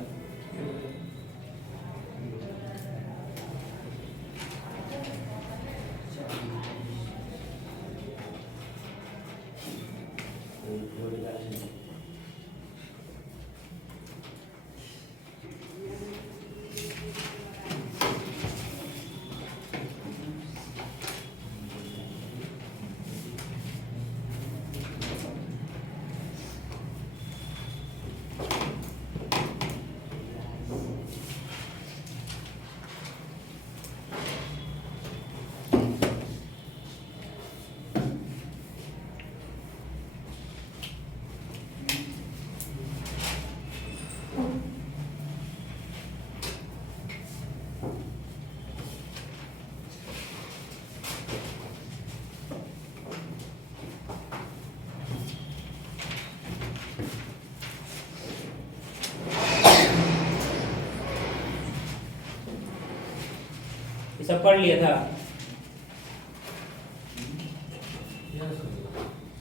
सब पढ़ लिया था,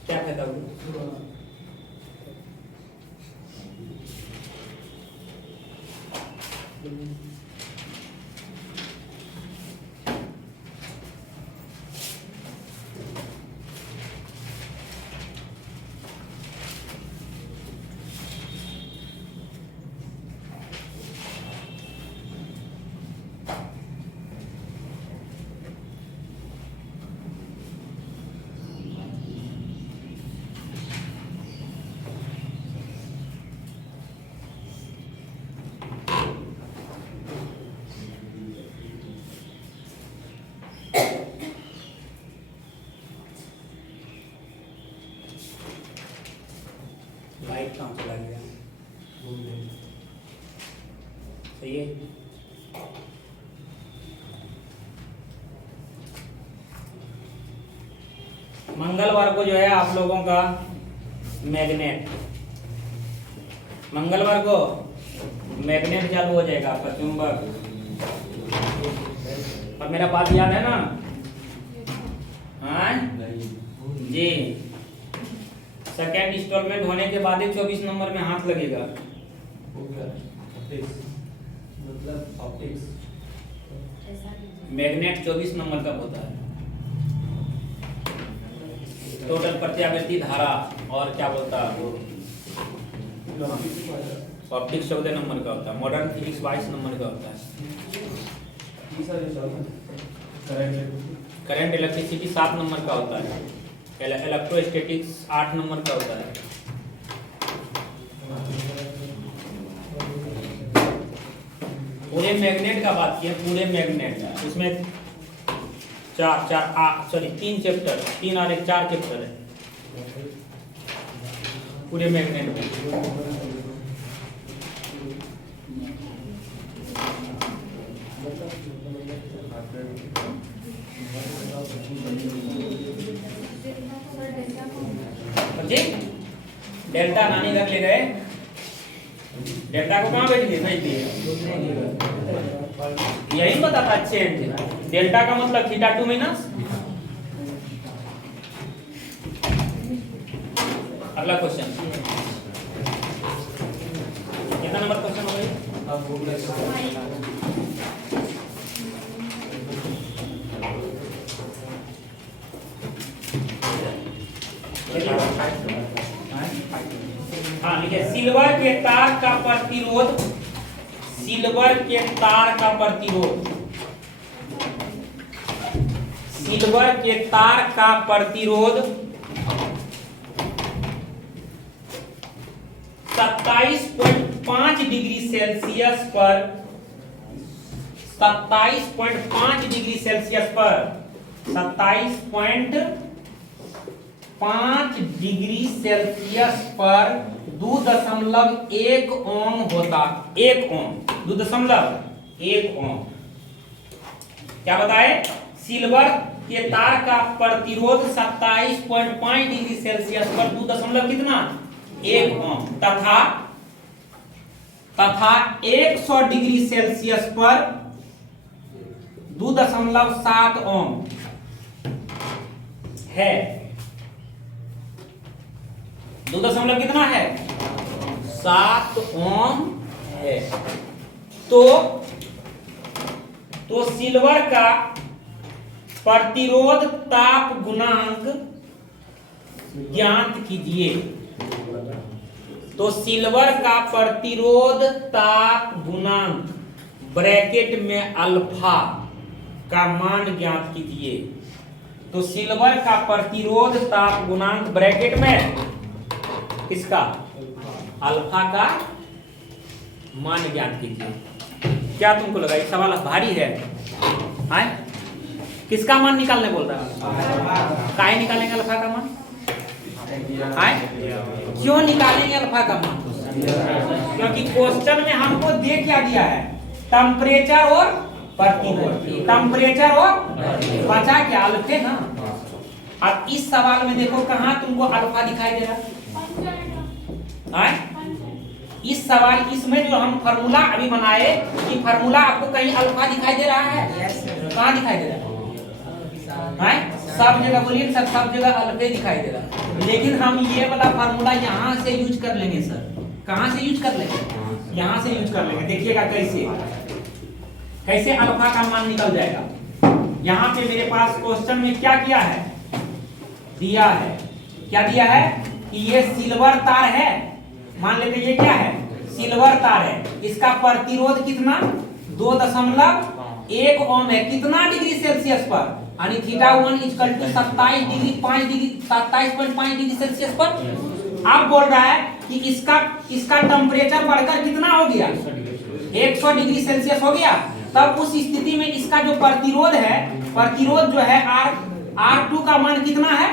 क्या कहता हूँ? मंगलवार को जो है आप लोगों का मैग्नेट, मंगलवार को मैग्नेट चालू हो जाएगा आपका चुंबक। और मेरा बात याद है ना? हाँ जी। सेकेंड इंस्टॉलमेंट होने के बाद ही 24 नंबर में हाथ लगेगा। मतलब ऑप्टिक्स मैग्नेट 24 नंबर का होता है। टोटल प्रत्यावर्ती धारा और क्या बोलता है वो, ऑप्टिक्स 14 नंबर का होता है। मॉडर्न फिजिक्स 22 नंबर का होता है। करंट इलेक्ट्रिसिटी 7 नंबर का होता है। इलेक्ट्रोस्टैटिक्स 8 नंबर का होता है। पूरे मैग्नेट का बात किया, पूरे मैग्नेट का, उसमें तीन चैप्टर, 3 और 1 4 चैप्टर है पूरे मैग्नेट में। जी डेल्टा नानी घर ले गए, डेल्टा को कहाँ भेज दिए? यही बताता चेंज। डेल्टा का मतलब थीटा 2 माइनस। अगला क्वेश्चन, कितना नंबर क्वेश्चन हो गई? हाँ लिखे, सिल्वर के तार का प्रतिरोध, सिल्वर के तार का प्रतिरोध, सिल्वर के तार का प्रतिरोध 27.5 डिग्री सेल्सियस पर, 27.5 डिग्री सेल्सियस पर, 27.5 डिग्री सेल्सियस पर 2.1 ओम होता, 1 ओम, 2.1 ओम। क्या बताए? सिल्वर के तार का प्रतिरोध 27.5 डिग्री सेल्सियस पर 2 कितना 1 ओम तथा 100 डिग्री सेल्सियस पर 2.7 ओम है। 2 कितना है? 7 ओम है। तो सिल्वर का प्रतिरोध ताप गुणांक ज्ञात कीजिए। तो सिल्वर का प्रतिरोध ताप गुणांक ब्रैकेट में अल्फा का मान ज्ञात कीजिए। तो सिल्वर का प्रतिरोध ताप गुणांक ब्रैकेट में किसका? अल्फा का मान ज्ञात कीजिए। क्या तुमको लगा ये सवाल भारी है? आए? किसका मान निकालने बोल रहा है? काहे निकालेंगे अल्फा का मान? आए? क्यों निकालेंगे अल्फा का मान? क्योंकि क्वेश्चन में हमको दे क्या दिया है? टेम्परेचर और प्रतिरोध, टेम्परेचर और बचा क्या अल्फे ना। अब इस सवाल में देखो कहां तुमको अल्फा दिखाई दे रहा है? इस सवाल, इसमें जो हम फार्मूला अभी बनाए, ये फार्मूला आपको कहीं अल्फा दिखाई दे रहा है? कहाँ दिखाई दे रहा है? सब जगह बोलिए सर, सब जगह अल्फे दिखाई दे रहा है। लेकिन हम ये वाला फार्मूला यहाँ से यूज कर लेंगे सर। कहाँ से यूज कर लेंगे? यहाँ से यूज कर लेंगे। देखिएगा कैसे अल्फा का मान निकल जाएगा। यहाँ पे मेरे पास क्वेश्चन में क्या किया है? दिया है, क्या दिया है कि ये सिल्वर तार है, मान लेते ये क्या है? सिल्वर तार है। इसका प्रतिरोध कितना? 2.1 ओम है। कितना डिग्री सेल्सियस पर? यानी theta 1 equal to 27.5 degree Celsius पर। अब बोल रहा है कि इसका टेम्परेचर बढ़कर कितना हो गया? 100 डिग्री सेल्सियस हो गया। तब उस स्थिति में इसका जो प्रतिरोध है, प्रतिरोध जो है R2 का मान कितना है?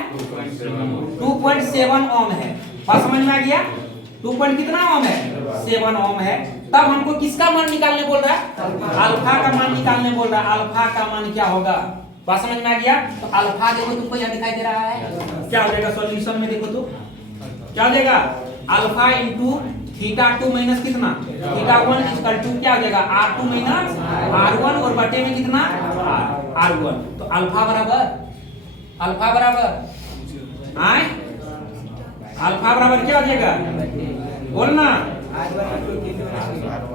2.7 ओम है। बात समझ में आ गया? 2 कितना ओम है? 7 ओम है। तब हमको किसका मान निकालने बोल रहा है? अल्फा का मान निकालने बोल रहा है। अल्फा का मान क्या होगा? बात समझ में आ गया? तो अल्फा देखो तुमको यहाँ दिखाई दे रहा है, क्या हो जाएगा सॉल्यूशन में देखो तो क्या हो जाएगा अल्फा इंटू थीटा 2 माइनस कितना थीटा 1 इक्वल टू क्या हो जाएगा r2 माइनस r1 और बटे में कितना r1 तो अल्फा बराबर आए अल्फा बराबर क्या हो जाएगा बोलना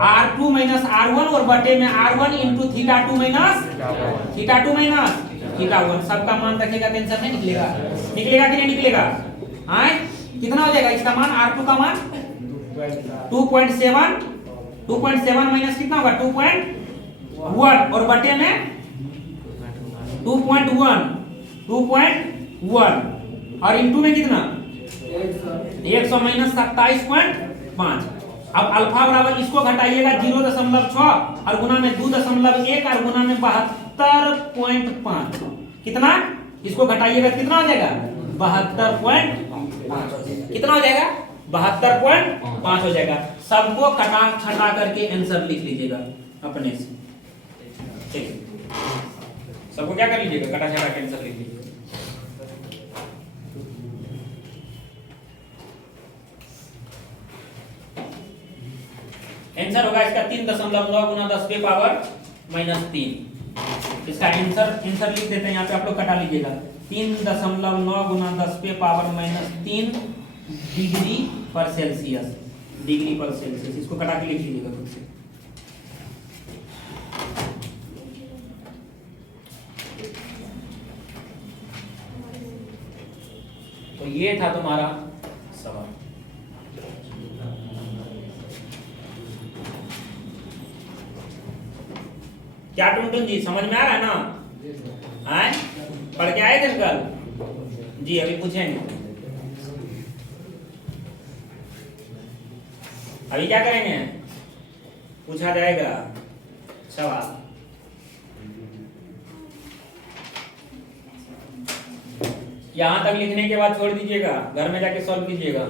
r2 माइनस r1 और बटे में r1 into theta 2 minus theta 1 सबका मान रखेगा टेंशन नहीं निकलेगा कि नहीं निकलेगा आए कितना हो जाएगा इसका मान r2 का मान 2.7 माइनस कितना होगा 2.1 और बटे में 2.1 और इंटू में कितना 100 माइनस 27.5 अब अल्फा बराबर इसको घटाइएगा 0.6 और गुना में 2.1 और गुना में 72.5 कितना इसको घटाइएगा कितना हो जाएगा 72.5 कितना हो जाएगा 72.5 हो जाएगा सबको कटा छटा करके आंसर लिख लीजिएगा अपने से ठीक सबको क्या कर लीजिएगा कटा छटा के आंसर लिख लीजिएगा आंसर होगा इसका 3.9 गुना 10 के पावर -3 इसका आंसर लिख देते हैं यहाँ पे आप लोग कटा लीजिएगा 3.9 गुना 10 के पावर -3 डिग्री पर सेल्सियस इसको कटा के लिख लीजिएगा खुद से तो ये था तुम्हारा सवाल क्या टुनटुन जी समझ में आ रहा है ना आए पढ़ के आए थे कल जी अभी पूछेंगे अभी क्या करेंगे पूछा जाएगा सवाल यहां तक लिखने के बाद छोड़ दीजिएगा घर में जाके सॉल्व कीजिएगा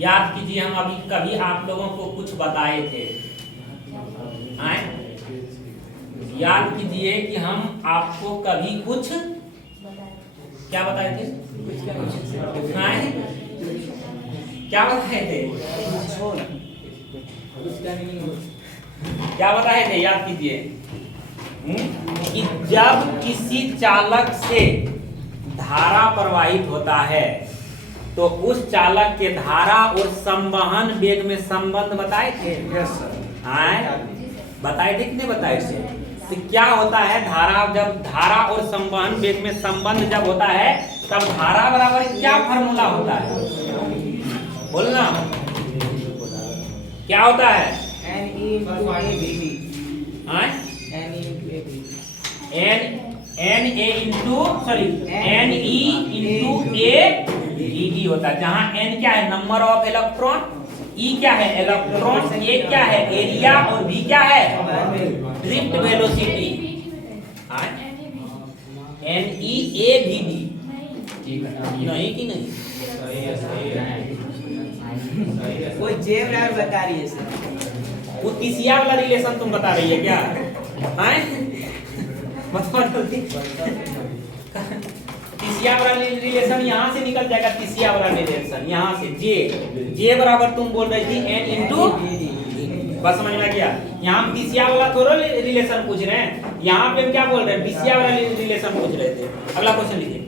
याद कीजिए हम अभी कभी आप लोगों को कुछ बताए थे याद कीजिए कि हम आपको कभी कुछ क्या बताए थे क्या बताए थे क्या बताए थे याद कीजिए कि जब किसी चालक से धारा प्रवाहित होता है तो उस चालक के धारा और संवहन वेग में संबंध बताए थे यस सर बताए थे कि नहीं बताए थे तो क्या होता है जब धारा और संवहन वेग में संबंध जब होता है तब धारा बराबर क्या फार्मूला होता है बोलना क्या होता है NE होता है जहां n क्या है नंबर ऑफ इलेक्ट्रॉन E क्या है इलेक्ट्रॉन A क्या है एरिया और V क्या है ड्रिफ्ट वेलोसिटी NEAVD नहीं कि नहीं कोई जेब यार बता रही है सर वो तीसिया वाला रिलेशन तुम बता रही है क्या तीसिया वाला रिलेशन यहाँ से निकल जाएगा तीसिया वाला रिलेशन यहाँ से जे बराबर तुम बोल रही थी n इंटू बस समझ में गया यहाँ हम तीसिया वाला थोड़ा रिलेशन पूछ रहे हैं यहाँ पे हम क्या बोल रहे हैं बीसिया वाला रिलेशन पूछ रहे थे अगला क्वेश्चन लिखिए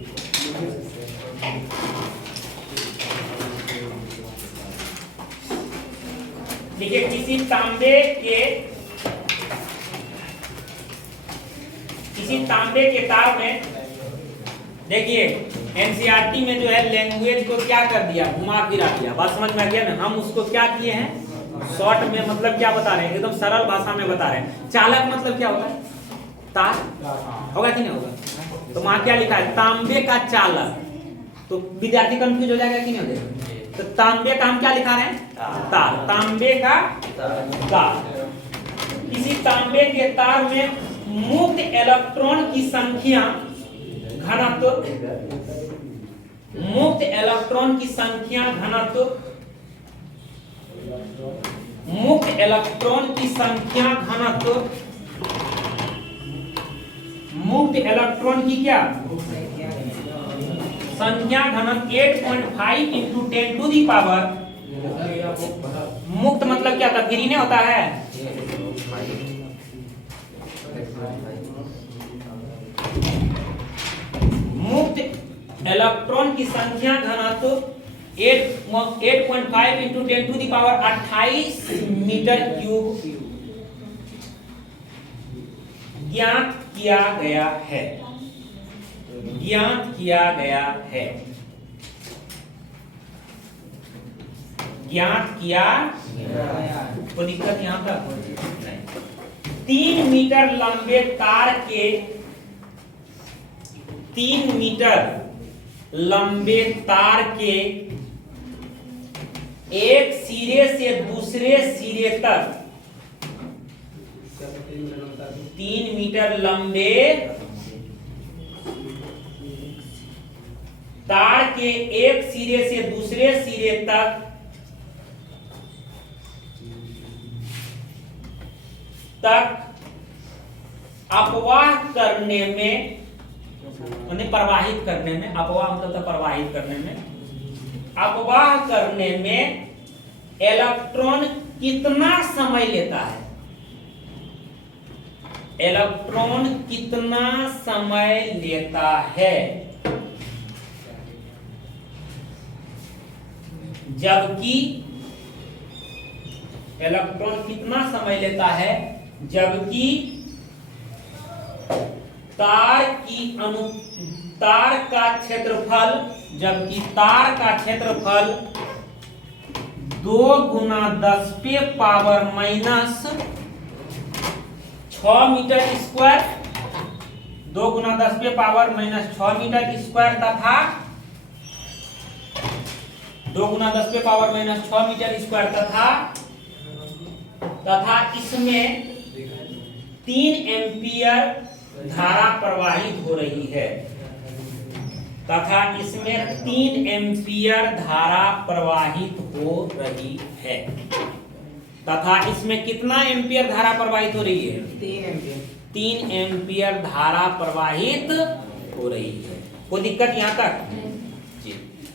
देखिए किसी तांबे के तार में देखिए एनसीईआरटी में जो है लैंग्वेज को क्या कर दिया घुमा फिरा दिया बात समझ में आ गया ना हम उसको क्या किए हैं शॉर्ट में मतलब क्या बता रहे हैं एकदम सरल भाषा में बता रहे हैं चालक मतलब क्या होता है तार होगा कि नहीं होगा तो वहां क्या लिखा है तांबे का चालक तो विद्यार्थी कंफ्यूज हो जाएगा कि नहीं हो जाएगा तो तांबे का हम क्या लिखा रहे हैं? तार। तांबे का तार। किसी तांबे के तार में मुक्त इलेक्ट्रॉन की संख्या घनत्व, मुक्त इलेक्ट्रॉन की संख्या घनत्व, मुक्त इलेक्ट्रॉन की संख्या घनत्व, मुक्त इलेक्ट्रॉन की क्या संख्या घनत्व 8.5 इंटू 10 टू दी पावर, मुक्त मतलब क्या था? फ्री नहीं होता है। मुक्त इलेक्ट्रॉन की संख्या घनत्व 8.5 into 10 to the power 28 metre cube ज्ञात किया गया है, ज्ञात किया गया है, ज्ञात किया। कोई दिक्कत यहां तक? 3 मीटर लंबे तार के, 3 मीटर लंबे तार के एक सिरे से दूसरे सिरे तक, 3 मीटर लंबे तार के एक सिरे से दूसरे सिरे तक अपवाह करने में, प्रवाहित करने में, अपवाह मतलब तो प्रवाहित करने में, अपवाह करने में इलेक्ट्रॉन कितना समय लेता है? इलेक्ट्रॉन कितना समय लेता है? जबकि इलेक्ट्रॉन कितना समय लेता है जबकि तार का क्षेत्रफल, जबकि तार का क्षेत्रफल 2 गुना 10 पे पावर माइनस 6 मीटर स्क्वायर, 2 गुना 10 पे पावर माइनस 6 मीटर स्क्वायर तथा 2 गुना 10 पे पावर माइनस 6 मीटर स्क्वायर तथा इसमें 3 एम्पियर धारा प्रवाहित हो रही है, तथा इसमें 3 एम्पियर धारा प्रवाहित हो रही है, तथा इसमें कितना एम्पियर धारा प्रवाहित हो रही है? 3 एम्पियर। 3 एम्पियर धारा प्रवाहित हो रही है। कोई दिक्कत यहां तक? जी।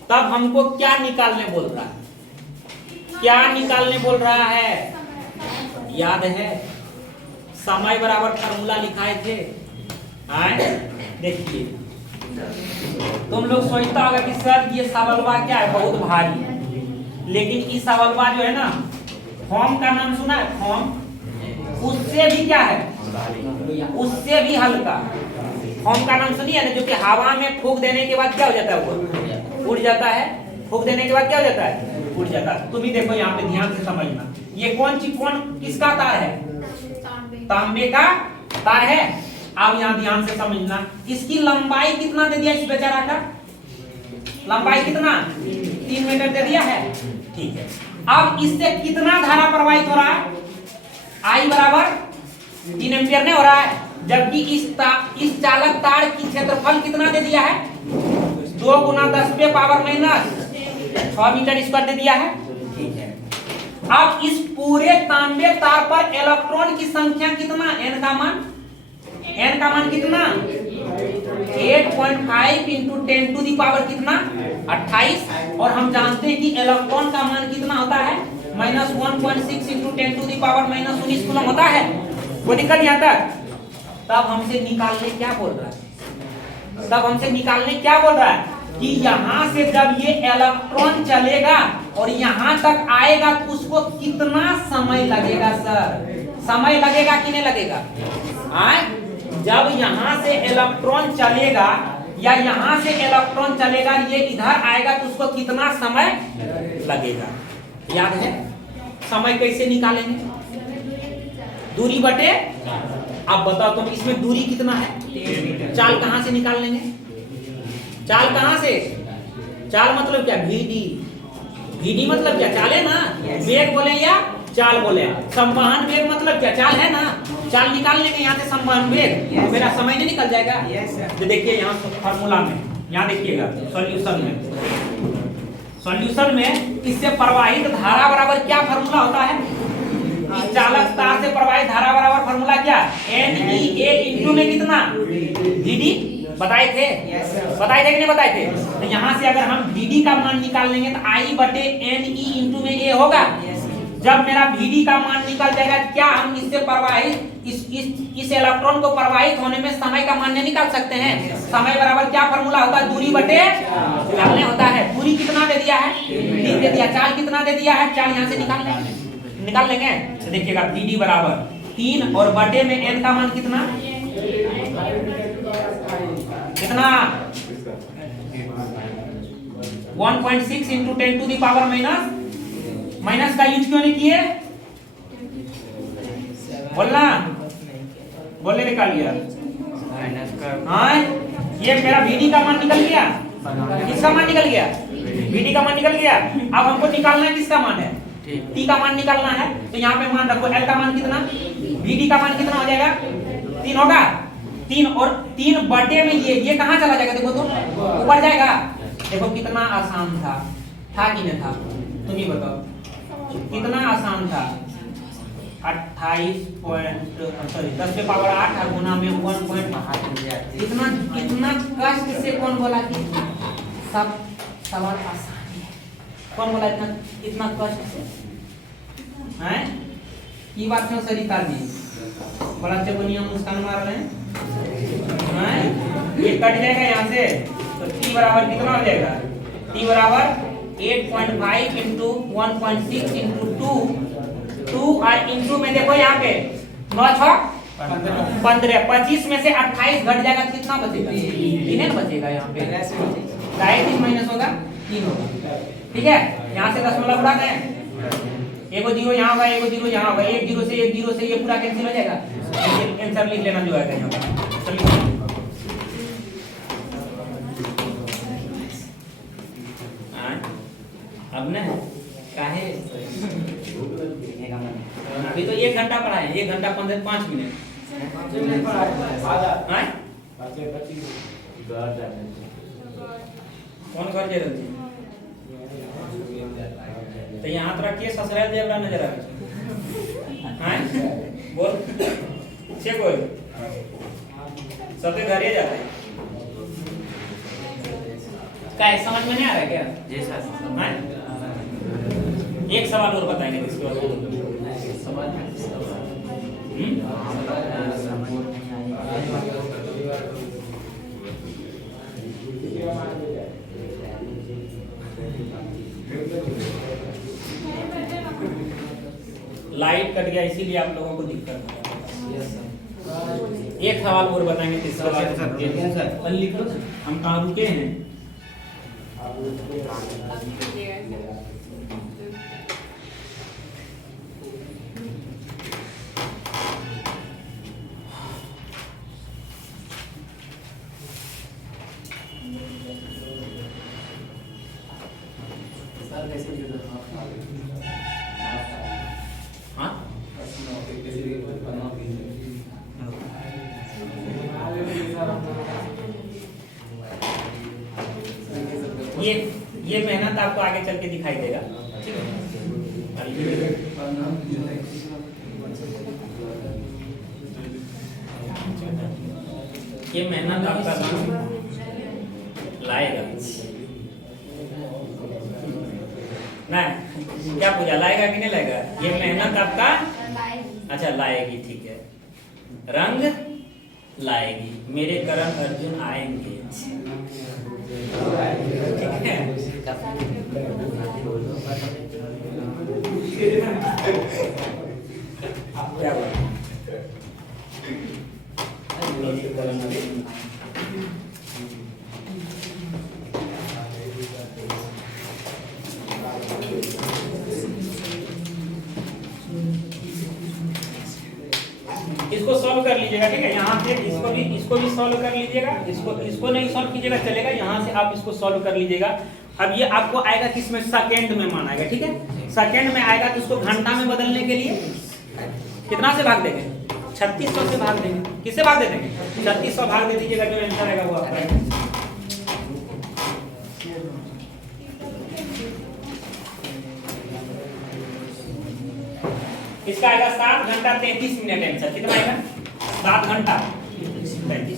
तब हमको क्या निकालने बोल रहा है? क्या निकालने बोल रहा है? याद है समय बराबर फार्मूला लिखाए थे। देखिए तुम लोग सोचता होगा कि सर ये सवालवा क्या है, बहुत भारी है, लेकिन इस सवालवा जो है ना, फॉर्म का नाम सुना है? फॉर्म उससे भी क्या है, उससे भी हल्का। फॉर्म का नाम सुनिए ना, जो कि हवा में फूंक देने के बाद क्या हो जाता है? वो उड़ जाता है। फूंक देने के बाद क्या हो जाता है? उड़ जाता है। तुम भी देखो यहाँ पे ध्यान से समझना, ये कौन किसका तार है? तांबे का तार है। अब यहाँ ध्यान से समझना, इसकी लंबाई कितना दे दिया इस बेचारा का? लंबाई कितना? 3 मीटर दे दिया है। ठीक है, अब इससे कितना धारा प्रवाहित हो रहा है? I बराबर 3 एम्पियर नहीं हो रहा है, जबकि इस चालक तार की क्षेत्रफल कितना दे दिया है? 2 गुना 10 पे पावर माइनस 6 मीटर स्क्वायर दे दिया है। ठीक है, अब इस पूरे तांबे तार पर इलेक्ट्रॉन की संख्या कितना? n का मान, n का मान कितना? 8.5 इंटू 10 टू दी पावर कितना? 28। और हम जानते हैं कि इलेक्ट्रॉन का मान कितना होता है? Minus 1.6 into 10 to the power minus 19 coulomb होता है। वो दिक्कत यहाँ तक? तब हमसे निकालने क्या बोल रहा है? तब हमसे निकालने क्या बोल रहा है कि यहाँ से जब ये इलेक्ट्रॉन चलेगा और यहाँ तक आएगा तो उसको कितना समय लगेगा? सर समय लगेगा कि नहीं लगेगा? जब यहाँ से इलेक्ट्रॉन चलेगा या यहाँ से इलेक्ट्रॉन चलेगा, ये इधर आएगा तो उसको कितना समय लगेगा? याद है? समय कैसे निकालेंगे? दूरी बटे। अब बताओ तुम, इसमें दूरी कितना है? चाल कहाँ से निकाल लेंगे? चाल कहाँ से? चाल मतलब क्या? VD। VD मतलब क्या, चाल है ना, Yes. वेग बोले या चाल बोले। संवहन वेग मतलब क्या, चाल है ना, चाल निकाल लेंगे यहाँ से संवहन वेग, Yes. तो मेरा समय नहीं निकल जाएगा। Yes, sir. तो देखिए यहाँ फॉर्मूला में, यहाँ देखिएगा सॉल्यूशन में इससे प्रवाहित धारा बराबर क्या फॉर्मूला होता है, इस चालक तार से प्रवाहित धारा बराबर फॉर्मूला क्या, NEA इंटू में कितना VD बताए थे, Yes, sir. बताए थे कि नहीं बताए थे। तो यहाँ से अगर हम VD का मान निकाल लेंगे तो I बटे NE इंटू में A होगा। Yes, sir. जब मेरा VD का मान निकल जाएगा, क्या हम इससे प्रवाहित इस इलेक्ट्रॉन को प्रवाहित होने में समय का मान निकाल सकते हैं। समय बराबर क्या फॉर्मूला होता है, दूरी बटे चाल होता है। दूरी कितना दे दिया है, 3 दे दिया। चाल कितना दे दिया है, चाल यहाँ से निकाल लेंगे। तो देखिएगा VD बराबर 3 और बटे में n का मान कितना, कितना 1.6 into 10 to the power minus का यूज क्यों नहीं किए, बोलना, बोलने निकाल लिया। माइनस का हाँ, ये मेरा VD का मान निकल गया, किसका मान निकल गया, VD का मान निकल गया। अब हमको निकालना है किसका मान है, T का मान निकालना है। तो यहाँ पे मान रखो, L का मान कितना, VD का मान कितना हो जाएगा, 3 होगा। 3 और 3 बटे में ये कहाँ चला जाएगा, देखो तो ऊपर जाएगा। देखो कितना आसान था कि नहीं था, तुम ही बताओ कितना आसान था। 10 पे पावर 8 और गुना में 1. इतना कष्ट से कौन बोला कि सब सवाल आसान है, कौन बोला इतना कष्ट से, हैं ये बात क्यों सरिता जी बड़ा चबनिया मुस्कान मार रहे हैं। ये कट जाएगा यहाँ से, तो T बराबर कितना हो जाएगा, T बराबर 8.5 इंटू 1.6 इंटू 2 और इंटू में देखो यहाँ पे 9 6 15, 25 में से 28 घट जाएगा, कितना बचेगा, 3 बचेगा। यहाँ पे डायरेक्ट 3 माइनस होगा 3 होगा, ठीक है। यहाँ से दशमलव उड़ा दें, एगो 0 यहाँ होगा, एगो 0 यहाँ होगा, एक 0 से ये पूरा कैंसिल हो जाएगा। आंसर लिख लेना जो आएगा यहाँ पर। अब ना काहे अभी तो 1 घंटा पढ़ा है, 1 घंटा 5 मिनट। कौन घर जे रहती तो यहाँ तोरा के ससुराल जेबरा नजर आवे हैं, बोल से कोई सबके घरे जाते हैं। क्या समझ में नहीं आ रहा है क्या, जी सर। हैं? एक सवाल और बताएंगे इसके बाद। लाइट कट गया इसीलिए आप लोगों को दिक्कत है। एक सवाल और बताएंगे तो इसके बाद लिख लो। हम कहाँ रुके हैं, हाँ ये मेहनत आपको आगे चल के दिखाई देगा, ठीक है। ये मेहनत आपका लाएगा ना, क्या पूछा, लाएगा कि नहीं लाएगा, ये मेहनत आपका अच्छा लाएगी, ठीक है। रंग लाएगी, मेरे करण अर्जुन आएंगे, ठीक है। क्या बोला इसको सॉल्व कर लीजिएगा, ठीक है। यहाँ से इसको भी सॉल्व कर लीजिएगा, इसको नहीं सॉल्व कीजिएगा चलेगा, यहाँ से आप इसको सॉल्व कर लीजिएगा। अब ये आपको आएगा किसमें, सेकंड में मान आएगा, ठीक है। सेकंड में आएगा तो उसको घंटा में बदलने के लिए कितना से भाग देंगे, 3600 से भाग देंगे। किससे भाग दे देंगे, 3600 भाग दे दीजिएगा, जो आंसर आएगा वो आपका आएगा। इसका आएगा 7 घंटा 33 मिनट आंसर। कितना आएगा, 7 घंटा 33 मिनट।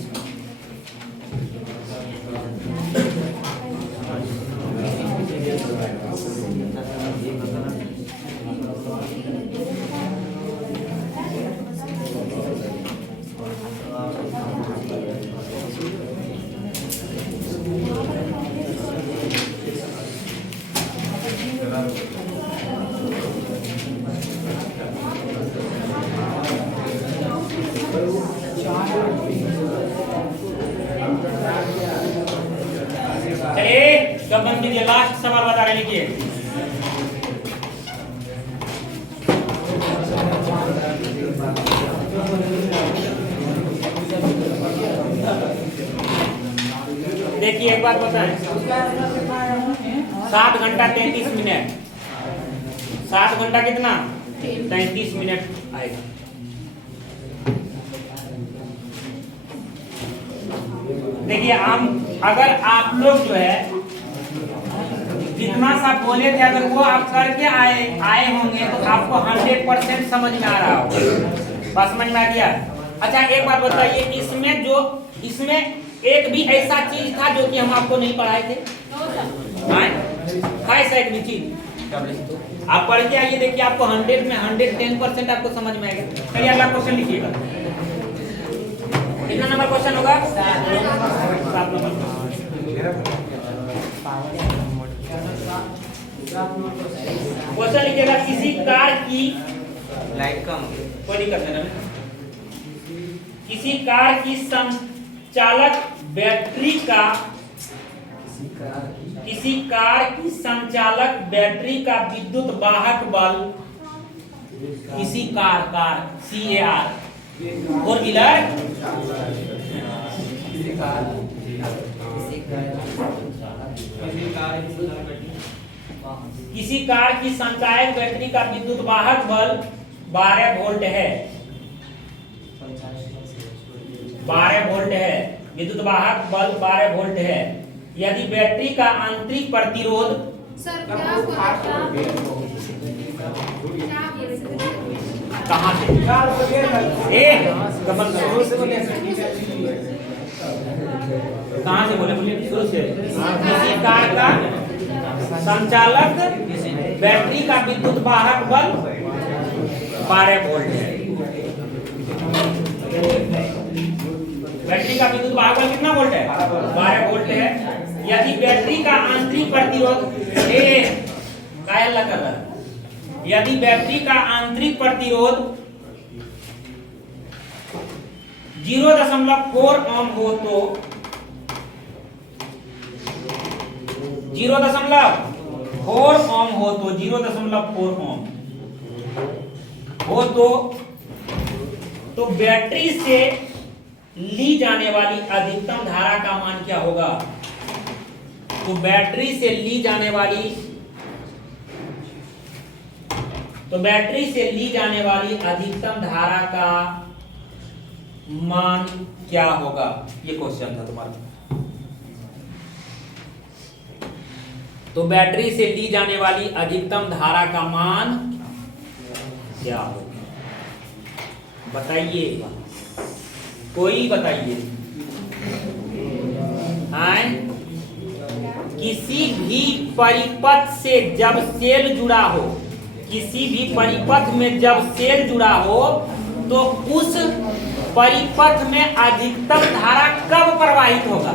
चलिए जब बंद कीजिए, लास्ट सवाल बता रहे, लिखिए। देखिए एक बात बताएं, 7 घंटा 33 मिनट, 7 घंटा कितना 33 मिनट आएगा। देखिए हम, अगर आप लोग जो है जितना सा बोले थे, अगर वो आप करके आए होंगे तो आपको 100% समझ में आ रहा होगा। बात समझ में आ गया। अच्छा एक बात बताइए, इसमें एक भी ऐसा चीज था जो कि हम आपको नहीं पढ़ाए थे, ऐसा एक भी चीज आप पढ़ के आइए, देखिए आपको 100 में 110% आपको समझ में आएगा। चलिए अगला क्वेश्चन लिखिएगा। कितना नंबर क्वेश्चन होगा, 7 नंबर। क्वेश्चन लिखिएगा, किसी कार की लाइट कम, कोई दिक्कत नहीं, किसी कार की संचालक बैटरी का, किसी कार की संचालक बैटरी का विद्युत वाहक बल, किसी कार CAR फोर व्हीलर, किसी कार की संचालक बैटरी का विद्युत वाहक बल 12 वोल्ट है, 12 वोल्ट है, विद्युत वाहक बल 12 वोल्ट है। यदि बैटरी का आंतरिक प्रतिरोध, कहाँ से, कहाँ से बोले, शुरू से। किसी कार का संचालक बैटरी का विद्युत वाहक बल 12 वोल्ट है। बैटरी का विद्युत वाहक बल कितना वोल्ट है, 12 वोल्ट है। यदि बैटरी का आंतरिक प्रतिरोध, कायल कर रहा है, यदि बैटरी का आंतरिक प्रतिरोध 0.4 ओम हो तो 0.4 ओम हो तो 0.4 ओम हो तो बैटरी से ली जाने वाली अधिकतम धारा का मान क्या होगा। तो बैटरी से ली जाने वाली अधिकतम धारा का मान क्या होगा, ये क्वेश्चन था तुम्हारा। तो बैटरी से ली जाने वाली अधिकतम धारा का मान क्या होगा, बताइए, कोई बताइए। किसी भी परिपथ से जब सेल जुड़ा हो, किसी भी परिपथ में जब सेल जुड़ा हो तो उस परिपथ में अधिकतम धारा कब प्रवाहित होगा।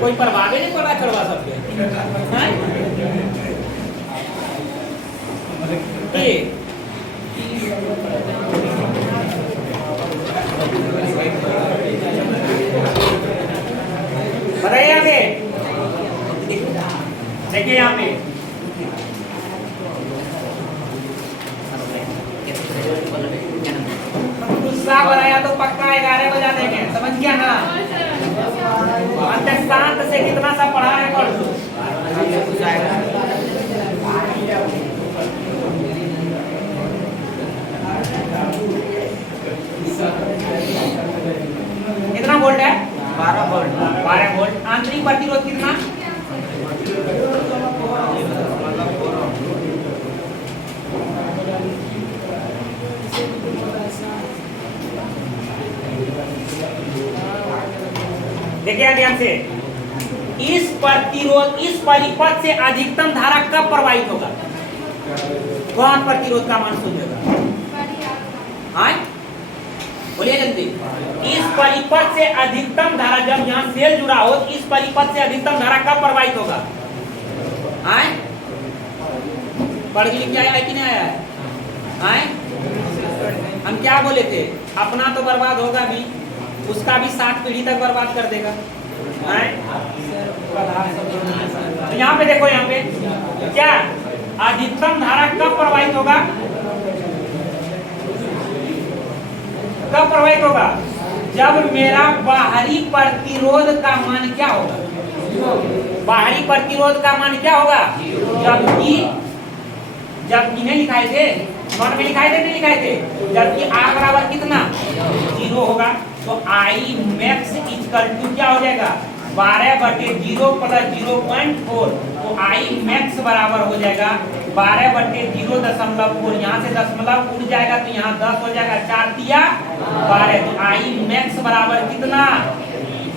कोई प्रभाव नहीं पड़ा करवा सकते बताइए। यहाँ पे देखिए, यहाँ पे दूसरा बनाया तो पक्का 11 बजा देंगे, समझ गया ना। अंत शांत से कितना सा पढ़ा है पढ़ लो। कितना वोल्ट है? 12 वोल्ट। 12 वोल्ट। आंतरिक प्रतिरोध कितना? देखिए ध्यान से, इस प्रतिरोध, इस परिपथ से अधिकतम धारा कब प्रवाहित होगा? कौन प्रतिरोध का मान सोचेगा? हाँ बोलिए जल्दी। इस परिपथ से अधिकतम धारा, जब यहाँ सेल जुड़ा हो, इस परिपथ से अधिकतम धारा कब प्रवाहित होगा? हाँ पढ़ के लिख आया है कि नहीं आया है? हाँ हम क्या बोले थे? अपना तो बर्बाद होगा भी, उसका भी 7 पीढ़ी तक बर्बाद कर देगा। तो यहाँ पे देखो, यहाँ पे क्या अधिकतम धारा कब प्रवाहित होगा? कब प्रवाहित होगा? जब मेरा बाहरी प्रतिरोध का मान क्या होगा? बाहरी प्रतिरोध का मान क्या होगा? जबकि नहीं लिखाए थे, नोट में लिखाए थे, नहीं लिखाए थे, जबकि R बराबर कितना? 0 होगा। तो I max इक्वल टू क्या हो जाएगा? 12/0 प्लस 0.4। तो I max बराबर हो जाएगा 12/0.4। यहाँ से दशमलव उड़ जाएगा तो यहाँ 10 हो जाएगा, 4 तिया 12। तो I max बराबर कितना?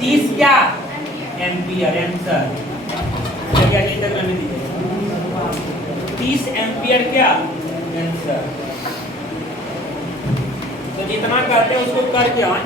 30 क्या एम्पियर। आंसर 30 एम्पियर क्या आंसर। तो जितना करते हैं उसको करके आए।